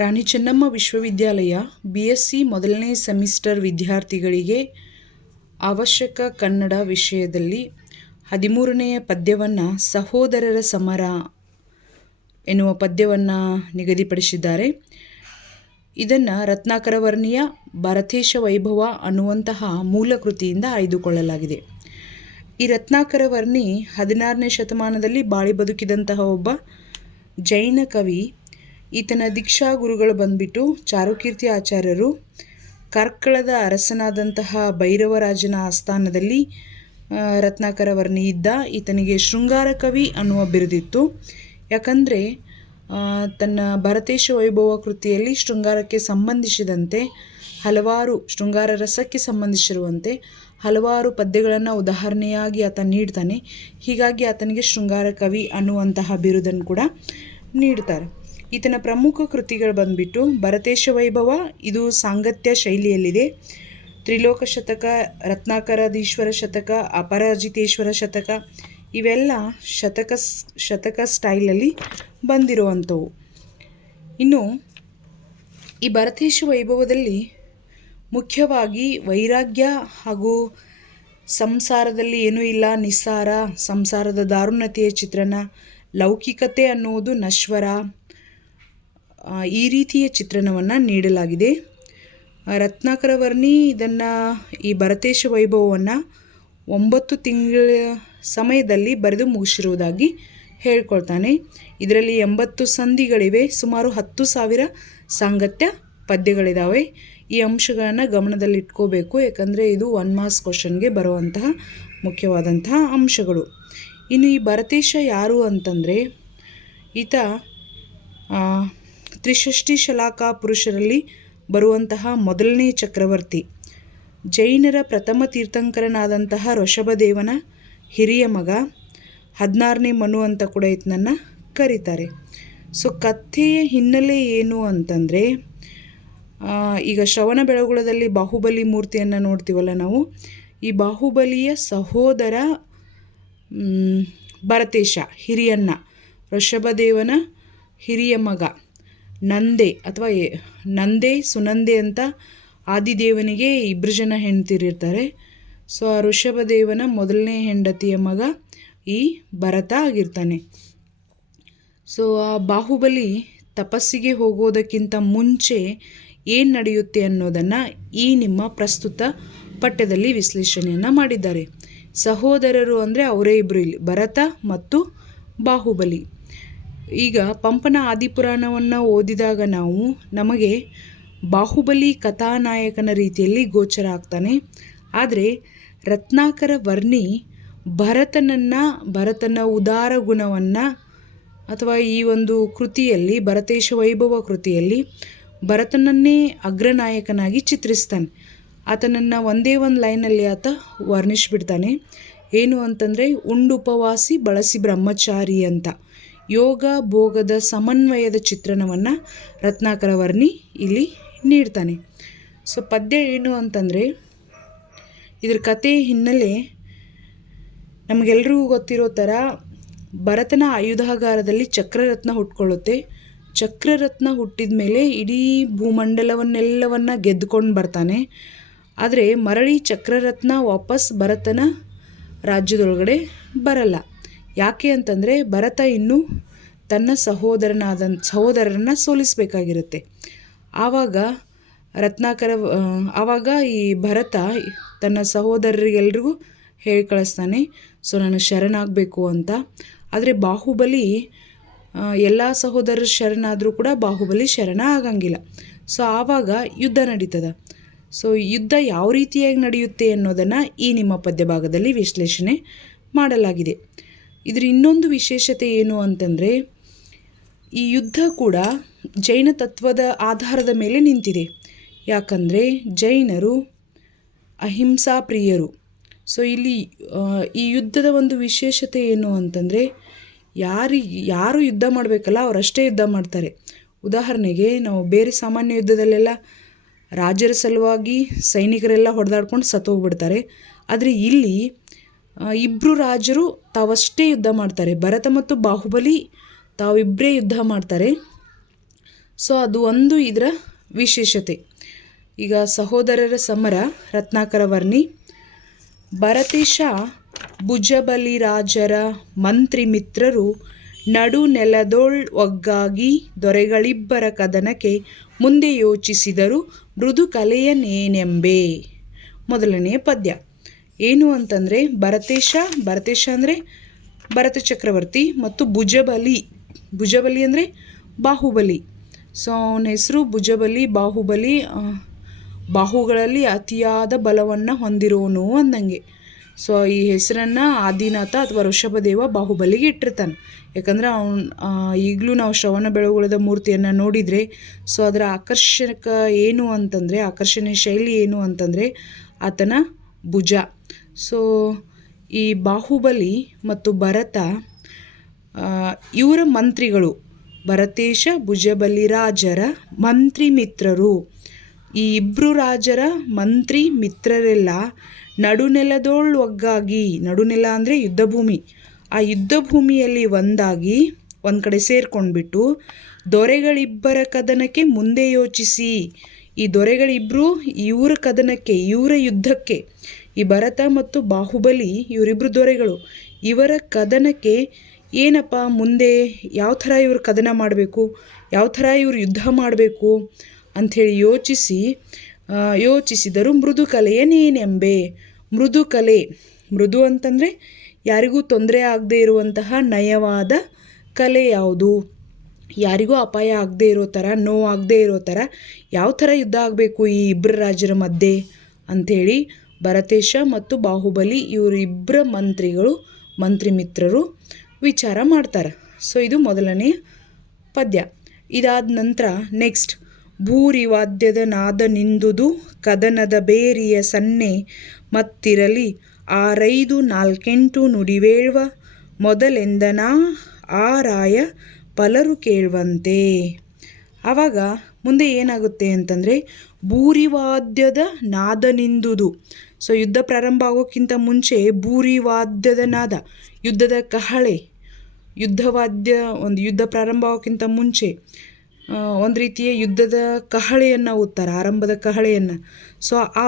ರಾಣಿ ಚೆನ್ನಮ್ಮ ವಿಶ್ವವಿದ್ಯಾಲಯ BSc ಮೊದಲನೇ semester ವಿದ್ಯಾರ್ಥಿಗಳಿಗೆ ಅವಶ್ಯಕ ಕನ್ನಡ ವಿಷಯದಲ್ಲಿ 13ನೆಯ ಪದ್ಯವನ್ನು ಸಹೋದರರ ಸಮರ ಎನ್ನುವ ಪದ್ಯವನ್ನು ನಿಗದಿಪಡಿಸಿದ್ದಾರೆ. ಇದನ್ನು ರತ್ನಾಕರ ವರ್ಣಿಯ ಭರತೇಶ ವೈಭವ ಅನ್ನುವಂತಹ ಮೂಲ ಕೃತಿಯಿಂದ ಆಯ್ದುಕೊಳ್ಳಲಾಗಿದೆ. ಈ ರತ್ನಾಕರ ವರ್ಣಿ 16ನೇ ಶತಮಾನದಲ್ಲಿ ಬಾಳಿ ಬದುಕಿದಂತಹ ಒಬ್ಬ ಜೈನ ಕವಿ. ಈತನ ದೀಕ್ಷಾ ಗುರುಗಳು ಬಂದ್ಬಿಟ್ಟು ಚಾರುಕೀರ್ತಿ ಆಚಾರ್ಯರು. ಕಾರ್ಕಳದ ಅರಸನಾದಂತಹ ಭೈರವರಾಜನ ಆಸ್ಥಾನದಲ್ಲಿ ರತ್ನಾಕರ ವರ್ಣಿ ಇದ್ದ. ಈತನಿಗೆ ಶೃಂಗಾರ ಕವಿ ಅನ್ನುವ ಬಿರುದಿತ್ತು. ಯಾಕಂದರೆ ತನ್ನ ಭರತೇಶ ವೈಭವ ಕೃತಿಯಲ್ಲಿ ಶೃಂಗಾರಕ್ಕೆ ಸಂಬಂಧಿಸಿದಂತೆ ಹಲವಾರು ಶೃಂಗಾರ ರಸಕ್ಕೆ ಸಂಬಂಧಿಸಿರುವಂತೆ ಹಲವಾರು ಪದ್ಯಗಳನ್ನು ಉದಾಹರಣೆಯಾಗಿ ಆತ ನೀಡ್ತಾನೆ. ಹೀಗಾಗಿ ಆತನಿಗೆ ಶೃಂಗಾರ ಕವಿ ಅನ್ನುವಂತಹ ಬಿರುದನ್ನು ಕೂಡ ನೀಡ್ತಾರೆ. ಈತನ ಪ್ರಮುಖ ಕೃತಿಗಳು ಬಂದ್ಬಿಟ್ಟು ಭರತೇಶ ವೈಭವ, ಇದು ಸಾಂಗತ್ಯ ಶೈಲಿಯಲ್ಲಿದೆ. ತ್ರಿಲೋಕ ಶತಕ, ರತ್ನಾಕರಾದೀಶ್ವರ ಶತಕ, ಅಪರಾಜಿತೇಶ್ವರ ಶತಕ ಇವೆಲ್ಲ ಶತಕ ಸ್ಟೈಲಲ್ಲಿ ಬಂದಿರುವಂಥವು. ಇನ್ನು ಈ ಭರತೇಶ ವೈಭವದಲ್ಲಿ ಮುಖ್ಯವಾಗಿ ವೈರಾಗ್ಯ ಹಾಗೂ ಸಂಸಾರದಲ್ಲಿ ಏನೂ ಇಲ್ಲ, ನಿಸ್ಸಾರ, ಸಂಸಾರದ ದಾರುಣ್ಯತೆಯ ಚಿತ್ರಣ, ಲೌಕಿಕತೆ ಅನ್ನುವುದು ನಶ್ವರ, ಈ ರೀತಿಯ ಚಿತ್ರಣವನ್ನು ನೀಡಲಾಗಿದೆ. ರತ್ನಾಕರ ವರ್ಣಿ ಈ ಭರತೇಶ ವೈಭವವನ್ನು 9 ತಿಂಗಳ ಸಮಯದಲ್ಲಿ ಬರೆದು ಮುಗಿಸಿರುವುದಾಗಿ ಹೇಳ್ಕೊಳ್ತಾನೆ. ಇದರಲ್ಲಿ 80 ಸಂಧಿಗಳಿವೆ, ಸುಮಾರು 10,000 ಸಾಂಗತ್ಯ ಪದ್ಯಗಳಿದ್ದಾವೆ. ಈ ಅಂಶಗಳನ್ನು ಗಮನದಲ್ಲಿಟ್ಕೋಬೇಕು, ಯಾಕಂದರೆ ಇದು 1 ಮಾರ್ಕ್ಸ್ ಕ್ವಶನ್ಗೆ ಬರುವಂತಹ ಮುಖ್ಯವಾದಂತಹ ಅಂಶಗಳು. ಇನ್ನು ಈ ಭರತೇಶ ಯಾರು ಅಂತಂದರೆ, ಈತ ತ್ರಿಷಷ್ಟಿ ಶಲಾಕಾ ಪುರುಷರಲ್ಲಿ ಬರುವಂತಹ ಮೊದಲನೇ ಚಕ್ರವರ್ತಿ. ಜೈನರ ಪ್ರಥಮ ತೀರ್ಥಂಕರನಾದಂತಹ ಋಷಭದೇವನ ಹಿರಿಯ ಮಗ, 16ನೇ ಮನು ಅಂತ ಕೂಡ ಈತನನ್ನು ಕರೀತಾರೆ. ಸೊ ಕಥೆಯ ಹಿನ್ನೆಲೆ ಏನು ಅಂತಂದರೆ, ಈಗ ಶ್ರವಣ ಬೆಳಗೊಳದಲ್ಲಿ ಬಾಹುಬಲಿ ಮೂರ್ತಿಯನ್ನು ನೋಡ್ತೀವಲ್ಲ ನಾವು, ಈ ಬಾಹುಬಲಿಯ ಸಹೋದರ ಭರತೇಶ ಹಿರಿಯಣ್ಣ, ಋಷಭದೇವನ ಹಿರಿಯ ಮಗ ನಂದೆ ಸುನಂದೆ ಅಂತ ಆದಿದೇವನಿಗೆ 2 ಜನ ಹೆಂಡತಿರಿರ್ತಾರೆ. ಸೊ ಆ ಋಷಭದೇವನ ಮೊದಲನೇ ಹೆಂಡತಿಯ ಮಗ ಈ ಭರತ ಆಗಿರ್ತಾನೆ. ಸೊ ಆ ಬಾಹುಬಲಿ ತಪಸ್ಸಿಗೆ ಹೋಗೋದಕ್ಕಿಂತ ಮುಂಚೆ ಏನು ನಡೆಯುತ್ತೆ ಅನ್ನೋದನ್ನು ಈ ನಿಮ್ಮ ಪ್ರಸ್ತುತ ಪಠ್ಯದಲ್ಲಿ ವಿಶ್ಲೇಷಣೆಯನ್ನು ಮಾಡಿದ್ದಾರೆ. ಸಹೋದರರು ಅಂದರೆ ಅವರೇ ಇಬ್ಬರು, ಇಲ್ಲಿ ಭರತ ಮತ್ತು ಬಾಹುಬಲಿ. ಈಗ ಪಂಪನ ಆದಿಪುರಾಣವನ್ನು ಓದಿದಾಗ ನಮಗೆ ಬಾಹುಬಲಿ ಕಥಾನಾಯಕನ ರೀತಿಯಲ್ಲಿ ಗೋಚರ ಆಗ್ತಾನೆ. ಆದರೆ ರತ್ನಾಕರ ವರ್ಣಿ ಭರತನ ಉದಾರ ಗುಣವನ್ನು ಅಥವಾ ಈ ಒಂದು ಕೃತಿಯಲ್ಲಿ ಭರತೇಶ ವೈಭವ ಕೃತಿಯಲ್ಲಿ ಭರತನನ್ನೇ ಅಗ್ರನಾಯಕನಾಗಿ ಚಿತ್ರಿಸ್ತಾನೆ. ಆತನನ್ನು ಒಂದೇ ಒಂದು ಲೈನಲ್ಲಿ ಆತ ವರ್ಣಿಸಿಬಿಡ್ತಾನೆ. ಏನು ಅಂತಂದರೆ, ಉಂಡುಪವಾಸಿ ಬಳಸಿ ಬ್ರಹ್ಮಚಾರಿ ಅಂತ ಯೋಗ ಭೋಗದ ಸಮನ್ವಯದ ಚಿತ್ರಣವನ್ನು ರತ್ನಾಕರ ವರ್ಣಿ ಇಲ್ಲಿ ನೀಡ್ತಾನೆ. ಸೊ ಪದ್ಯ ಏನು ಅಂತಂದರೆ, ಇದ್ರ ಕಥೆ ಹಿನ್ನೆಲೆ ನಮಗೆಲ್ರಿಗೂ ಗೊತ್ತಿರೋ ಥರ ಭರತನ ಆಯುಧಾಗಾರದಲ್ಲಿ ಚಕ್ರರತ್ನ ಹುಟ್ಕೊಳ್ಳುತ್ತೆ. ಚಕ್ರರತ್ನ ಹುಟ್ಟಿದ ಮೇಲೆ ಇಡೀ ಭೂಮಂಡಲವನ್ನೆಲ್ಲವನ್ನು ಗೆದ್ದುಕೊಂಡು ಬರ್ತಾನೆ. ಆದರೆ ಮರಳಿ ಚಕ್ರರತ್ನ ವಾಪಸ್ ಭರತನ ರಾಜ್ಯದೊಳಗಡೆ ಬರಲ್ಲ. ಯಾಕೆ ಅಂತಂದರೆ, ಭರತ ಇನ್ನೂ ತನ್ನ ಸಹೋದರರನ್ನು ಸೋಲಿಸಬೇಕಾಗಿರುತ್ತೆ. ಆವಾಗ ಈ ಭರತ ತನ್ನ ಸಹೋದರರಿಗೆಲ್ರಿಗೂ ಹೇಳಿ ಕಳಿಸ್ತಾನೆ, ಸೊ ನಾನು ಶರಣಾಗಬೇಕು ಅಂತ. ಆದರೆ ಬಾಹುಬಲಿ ಎಲ್ಲ ಸಹೋದರರು ಶರಣಾದರೂ ಕೂಡ ಬಾಹುಬಲಿ ಶರಣ ಆಗಂಗಿಲ್ಲ. ಸೊ ಆವಾಗ ಯುದ್ಧ ನಡೀತದೆ. ಸೊ ಯುದ್ಧ ಯಾವ ರೀತಿಯಾಗಿ ನಡೆಯುತ್ತೆ ಅನ್ನೋದನ್ನು ಈ ನಿಮ್ಮ ಪದ್ಯ ಭಾಗದಲ್ಲಿ ವಿಶ್ಲೇಷಣೆ ಮಾಡಲಾಗಿದೆ. ಇದರ ಇನ್ನೊಂದು ವಿಶೇಷತೆ ಏನು ಅಂತಂದರೆ, ಈ ಯುದ್ಧ ಕೂಡ ಜೈನ ತತ್ವದ ಆಧಾರದ ಮೇಲೆ ನಿಂತಿದೆ. ಯಾಕಂದರೆ ಜೈನರು ಅಹಿಂಸಾ ಪ್ರಿಯರು. ಸೊ ಇಲ್ಲಿ ಈ ಯುದ್ಧದ ಒಂದು ವಿಶೇಷತೆ ಏನು ಅಂತಂದರೆ, ಯಾರು ಯುದ್ಧ ಮಾಡಬೇಕಲ್ಲ ಅವರಷ್ಟೇ ಯುದ್ಧ ಮಾಡ್ತಾರೆ. ಉದಾಹರಣೆಗೆ ನಾವು ಬೇರೆ ಸಾಮಾನ್ಯ ಯುದ್ಧದಲ್ಲೆಲ್ಲ ರಾಜರ ಸಲುವಾಗಿ ಸೈನಿಕರೆಲ್ಲ ಹೊಡೆದಾಡ್ಕೊಂಡು ಸತ್ತೋಗ್ಬಿಡ್ತಾರೆ. ಆದರೆ ಇಲ್ಲಿ ಇಬ್ಬರು ರಾಜರು ತಾವಷ್ಟೇ ಯುದ್ಧ ಮಾಡ್ತಾರೆ. ಭರತ ಮತ್ತು ಬಾಹುಬಲಿ ತಾವಿಬ್ಬರೇ ಯುದ್ಧ ಮಾಡ್ತಾರೆ. ಸೊ ಅದು ಒಂದು ಇದರ ವಿಶೇಷತೆ. ಈಗ ಸಹೋದರರ ಸಮರ ರತ್ನಾಕರ ವರ್ಣಿ. ಭರತೇಶ ಭುಜಬಲಿ ರಾಜರ ಮಂತ್ರಿ ಮಿತ್ರರು ನಡು ನೆಲದೊಳ್ ಒಗ್ಗಾಗಿ ದೊರೆಗಳಿಬ್ಬರ ಕದನಕ್ಕೆ ಮುಂದೆ ಯೋಚಿಸಿದರು ಮೃದು ಕಲೆಯನೇನೆಂಬೆ. ಮೊದಲನೆಯ ಪದ್ಯ ಏನು ಅಂತಂದರೆ, ಭರತೇಶ ಅಂದರೆ ಭರತ ಚಕ್ರವರ್ತಿ ಮತ್ತು ಭುಜಬಲಿ ಅಂದರೆ ಬಾಹುಬಲಿ. ಸೊ ಅವನ ಹೆಸರು ಭುಜಬಲಿ, ಬಾಹುಬಲಿ, ಬಾಹುಗಳಲ್ಲಿ ಅತಿಯಾದ ಬಲವನ್ನು ಹೊಂದಿರೋನು ಅಂದಂಗೆ. ಸೊ ಈ ಹೆಸರನ್ನು ಆದಿನಾಥ ಅಥವಾ ಋಷಭದೇವ ಬಾಹುಬಲಿಗೆ ಇಟ್ಟಿರ್ತಾನೆ. ಯಾಕಂದರೆ ಈಗಲೂ ನಾವು ಶ್ರವಣ ಬೆಳಗೊಳದ ಮೂರ್ತಿಯನ್ನು ನೋಡಿದರೆ ಸೊ ಅದರ ಆಕರ್ಷಣೀಯ ಶೈಲಿ ಏನು ಅಂತಂದರೆ ಆತನ ಭುಜ. ಸೊ ಈ ಬಾಹುಬಲಿ ಮತ್ತು ಭರತ ಇವರ ಮಂತ್ರಿಗಳು, ಭರತೇಶ ಭುಜಬಲಿ ರಾಜರ ಮಂತ್ರಿ ಮಿತ್ರರು. ಈ ಇಬ್ಬರು ರಾಜರ ಮಂತ್ರಿ ಮಿತ್ರರೆಲ್ಲ ನಡುನೆಲದೊಳ್ ಒಗ್ಗಾಗಿ, ನಡುನೆಲ ಅಂದರೆ ಯುದ್ಧಭೂಮಿ, ಆ ಯುದ್ಧಭೂಮಿಯಲ್ಲಿ ಒಂದಾಗಿ ಒಂದು ಕಡೆ ಸೇರ್ಕೊಂಡ್ಬಿಟ್ಟು ದೊರೆಗಳಿಬ್ಬರ ಕದನಕ್ಕೆ ಮುಂದೆ ಯೋಚಿಸಿ. ಈ ದೊರೆಗಳಿಬ್ಬರು ಇವರ ಕದನಕ್ಕೆ, ಇವರ ಯುದ್ಧಕ್ಕೆ, ಈ ಭರತ ಮತ್ತು ಬಾಹುಬಲಿ ಇವರಿಬ್ಬರು ದೊರೆಗಳು, ಇವರ ಕದನಕ್ಕೆ ಏನಪ್ಪ ಮುಂದೆ ಯಾವ ಥರ ಇವರು ಕದನ ಮಾಡಬೇಕು, ಯಾವ ಥರ ಇವರು ಯುದ್ಧ ಮಾಡಬೇಕು ಅಂಥೇಳಿ ಯೋಚಿಸಿದರು ಮೃದು ಕಲೆಯನೇನೆಂಬೆ. ಮೃದು ಕಲೆ, ಮೃದು ಅಂತಂದರೆ ಯಾರಿಗೂ ತೊಂದರೆ ಆಗದೆ ಇರುವಂತಹ ನಯವಾದ ಕಲೆ ಯಾವುದು, ಯಾರಿಗೂ ಅಪಾಯ ಆಗದೆ ಇರೋ ಥರ, ನೋವಾಗದೇ ಇರೋ ಥರ ಯಾವ ಥರ ಯುದ್ಧ ಆಗಬೇಕು ಈ ಇಬ್ಬರ ರಾಜರ ಮಧ್ಯೆ ಅಂಥೇಳಿ ಭರತೇಶ ಮತ್ತು ಬಾಹುಬಲಿ ಇವರಿಬ್ಬರ ಮಂತ್ರಿ ಮಿತ್ರರು ವಿಚಾರ ಮಾಡ್ತಾರೆ. ಸೊ ಇದು ಮೊದಲನೆಯ ಪದ್ಯ. ಇದಾದ ನಂತರ ನೆಕ್ಸ್ಟ್, ಭೂರಿ ವಾದ್ಯದ ನಾದ ನಿಂದುದು ಕದನದ ಬೇರಿಯ ಸನ್ನೆ ಮತ್ತಿರಲಿ 6-5-4 ನುಡಿವೇಳ್ವ ಮೊದಲೆಂದನಾ ಆರಾಯ ಪಲರು ಕೇಳುವಂತೆ. ಆವಾಗ ಮುಂದೆ ಏನಾಗುತ್ತೆ ಅಂತಂದರೆ, ಭೂರಿವಾದ್ಯದ ನಾದ ನಿಂದುದು. ಸೊ ಯುದ್ಧ ಪ್ರಾರಂಭ ಆಗೋಕ್ಕಿಂತ ಮುಂಚೆ ಭೂರಿವಾದ್ಯದ ನಾದ, ಯುದ್ಧದ ಕಹಳೆ, ಯುದ್ಧವಾದ್ಯ, ಒಂದು ಯುದ್ಧ ಪ್ರಾರಂಭ ಆಗೋಕ್ಕಿಂತ ಮುಂಚೆ ಒಂದು ರೀತಿಯ ಯುದ್ಧದ ಕಹಳೆಯನ್ನು ಓದ್ತಾರೆ, ಆರಂಭದ ಕಹಳೆಯನ್ನು. ಸೊ ಆ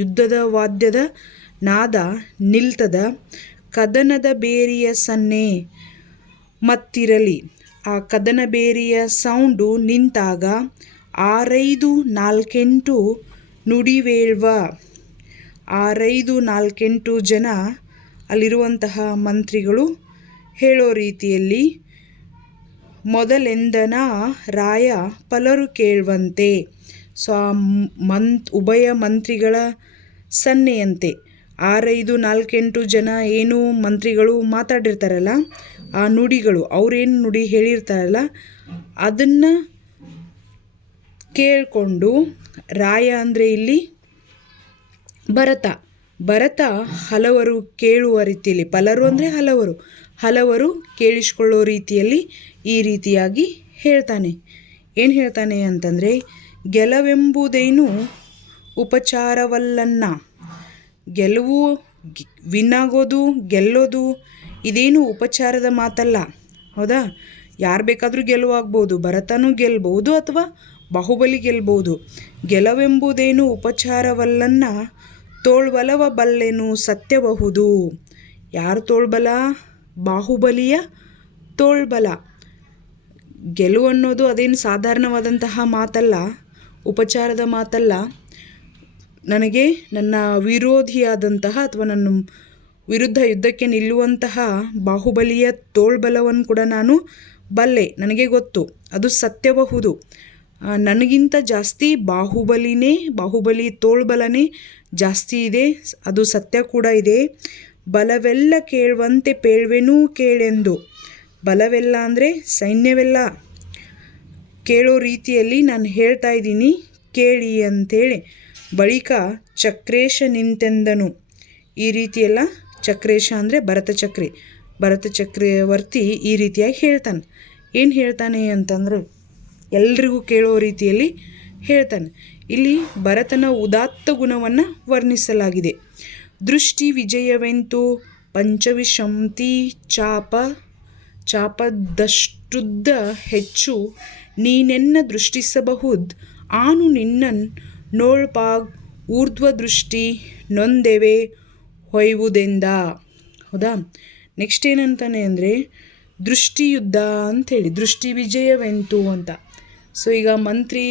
ಯುದ್ಧದ ವಾದ್ಯದ ನಾದ ನಿಲ್ತದ, ಕದನದ ಬೇರಿಯ ಸನ್ನೆ ಮತ್ತಿರಲಿ, ಆ ಕದನ ಬೇರಿಯ ಸೌಂಡು ನಿಂತಾಗ 6-5-4 ನುಡಿವೇಳ್ವ, 6-5-4 ಜನ ಅಲ್ಲಿರುವಂತಹ ಮಂತ್ರಿಗಳು ಹೇಳೋ ರೀತಿಯಲ್ಲಿ ಮೊದಲೆಂದನ ರಾಯ ಪಲರು ಕೇಳುವಂತೆ. ಸೊ ಉಭಯ ಮಂತ್ರಿಗಳ ಸನ್ನೆಯಂತೆ 6-5-4 ಜನ ಏನು ಮಂತ್ರಿಗಳು ಮಾತಾಡಿರ್ತಾರಲ್ಲ, ಆ ನುಡಿಗಳು, ಅವರೇನು ನುಡಿ ಹೇಳಿರ್ತಾರಲ್ಲ ಅದನ್ನು ಕೇಳಿಕೊಂಡು ರಾಯ ಅಂದರೆ ಇಲ್ಲಿ ಭರತ ಹಲವರು ಕೇಳುವ ರೀತಿಯಲ್ಲಿ, ಪಲರು ಅಂದರೆ ಹಲವರು ಕೇಳಿಸ್ಕೊಳ್ಳೋ ರೀತಿಯಲ್ಲಿ ಈ ರೀತಿಯಾಗಿ ಹೇಳ್ತಾನೆ. ಏನು ಹೇಳ್ತಾನೆ ಅಂತಂದರೆ, ಗೆಲವೆಂಬುದೇನು ಉಪಚಾರವಲ್ಲನ್ನ. ಗೆಲುವು, ವಿನ್ ಆಗೋದು, ಗೆಲ್ಲೋದು ಇದೇನು ಉಪಚಾರದ ಮಾತಲ್ಲ, ಹೌದಾ? ಯಾರು ಬೇಕಾದರೂ ಗೆಲುವಾಗ್ಬೋದು, ಭರತನೂ ಗೆಲ್ಬಹುದು ಅಥವಾ ಬಾಹುಬಲಿ ಗೆಲ್ಬಹುದು. ಗೆಲವೆಂಬುದೇನು ಉಪಚಾರವಲ್ಲನ್ನ ತೋಳ್ಬಲವ ಬಲ್ಲೆನು ಸತ್ಯಬಹುದು. ಯಾರು ತೋಳ್ಬಲ? ಬಾಹುಬಲಿಯ ತೋಳ್ಬಲ. ಗೆಲುವು ಅನ್ನೋದು ಅದೇನು ಸಾಧಾರಣವಾದಂತಹ ಮಾತಲ್ಲ, ಉಪಚಾರದ ಮಾತಲ್ಲ. ನನಗೆ ನನ್ನ ವಿರೋಧಿಯಾದಂತಹ ಅಥವಾ ನನ್ನ ವಿರುದ್ಧ ಯುದ್ಧಕ್ಕೆ ನಿಲ್ಲುವಂತಹ ಬಾಹುಬಲಿಯ ತೋಳ್ಬಲವನ್ನು ಕೂಡ ನಾನು ಬಲ್ಲೆ, ನನಗೆ ಗೊತ್ತು, ಅದು ಸತ್ಯಬಹುದು. ನನಗಿಂತ ಜಾಸ್ತಿ ಬಾಹುಬಲಿ ತೋಳ್ಬಲನೇ ಜಾಸ್ತಿ ಇದೆ, ಅದು ಸತ್ಯ ಕೂಡ ಇದೆ. ಬಲವೆಲ್ಲ ಕೇಳುವಂತೆ ಪೇಳ್ವೆನೂ ಕೇಳೆಂದು. ಬಲವೆಲ್ಲ ಅಂದರೆ ಸೈನ್ಯವೆಲ್ಲ ಕೇಳೋ ರೀತಿಯಲ್ಲಿ ನಾನು ಹೇಳ್ತಾ ಇದ್ದೀನಿ, ಕೇಳಿ ಅಂಥೇಳಿ. ಬಳಿಕ ಚಕ್ರೇಶ ನಿಂತೆಂದನು. ಈ ರೀತಿಯೆಲ್ಲ, ಚಕ್ರೇಶ ಅಂದರೆ ಭರತ ಚಕ್ರವರ್ತಿ ಈ ರೀತಿಯಾಗಿ ಹೇಳ್ತಾನೆ. ಏನು ಹೇಳ್ತಾನೆ ಅಂತಂದರೆ, ಎಲ್ರಿಗೂ ಕೇಳೋ ರೀತಿಯಲ್ಲಿ ಹೇಳ್ತಾನೆ. ಇಲ್ಲಿ ಭರತನ ಉದಾತ್ತ ಗುಣವನ್ನು ವರ್ಣಿಸಲಾಗಿದೆ. ದೃಷ್ಟಿ ವಿಜಯವೆಂತು ಪಂಚವಿಶಂತಿ ಚಾಪದಷ್ಟು ದಷ್ಟುದ್ದ ಹೆಚ್ಚು ನೀನೆನ್ನ ದೃಷ್ಟಿಸಬಹುದ್ ಆನು ನಿನ್ನನ್ ನೋಳ್ಪಾಗ್ ಊರ್ಧ್ವ ದೃಷ್ಟಿ ನೊಂದೆವೆ ಹೊಯ್ವುದೆಂದ. ಹೌದಾ. ನೆಕ್ಸ್ಟ್ ಏನಂತಾನೆ ಅಂದರೆ ದೃಷ್ಟಿಯುದ್ಧ ಅಂಥೇಳಿ, ದೃಷ್ಟಿ ವಿಜಯವೆಂತು ಅಂತ. ಸೊ ಈಗ ಮಂತ್ರಿ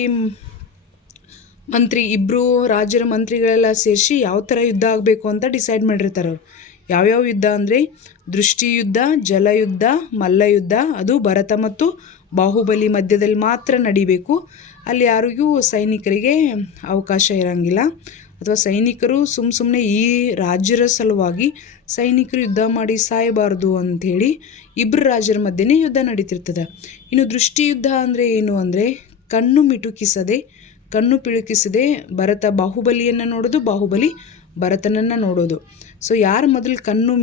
ಇಬ್ಬರು ರಾಜರ ಮಂತ್ರಿಗಳೆಲ್ಲ ಸೇರಿಸಿ ಯಾವ ಥರ ಯುದ್ಧ ಆಗಬೇಕು ಅಂತ ಡಿಸೈಡ್ ಮಾಡಿರ್ತಾರೆ ಅವರು. ಯಾವ್ಯಾವ ಯುದ್ಧ ಅಂದರೆ ದೃಷ್ಟಿಯುದ್ಧ, ಜಲಯುದ್ಧ, ಮಲ್ಲಯುದ್ಧ. ಅದು ಭರತ ಮತ್ತು ಬಾಹುಬಲಿ ಮಧ್ಯದಲ್ಲಿ ಮಾತ್ರ ನಡಿಬೇಕು. ಅಲ್ಲಿ ಯಾರಿಗೂ ಸೈನಿಕರಿಗೆ ಅವಕಾಶ ಇರೋಂಗಿಲ್ಲ, ಅಥವಾ ಸೈನಿಕರು ಸುಮ್ಮನೆ ಈ ರಾಜ್ಯರ ಸಲುವಾಗಿ ಸೈನಿಕರು ಯುದ್ಧ ಮಾಡಿ ಸಾಯಬಾರ್ದು ಅಂಥೇಳಿ ಇಬ್ಬರು ರಾಜರ ಮಧ್ಯೆನೇ ಯುದ್ಧ ನಡೀತಿರ್ತದೆ. ಇನ್ನು ದೃಷ್ಟಿಯುದ್ಧ ಅಂದರೆ ಏನು ಅಂದರೆ ಕಣ್ಣು ಪಿಳುಕಿಸದೆ ಭರತ ಬಾಹುಬಲಿಯನ್ನು ನೋಡೋದು, ಬಾಹುಬಲಿ ಭರತನನ್ನು ನೋಡೋದು. ಸೊ ಯಾರು ಮೊದಲು ಕಣ್ಣು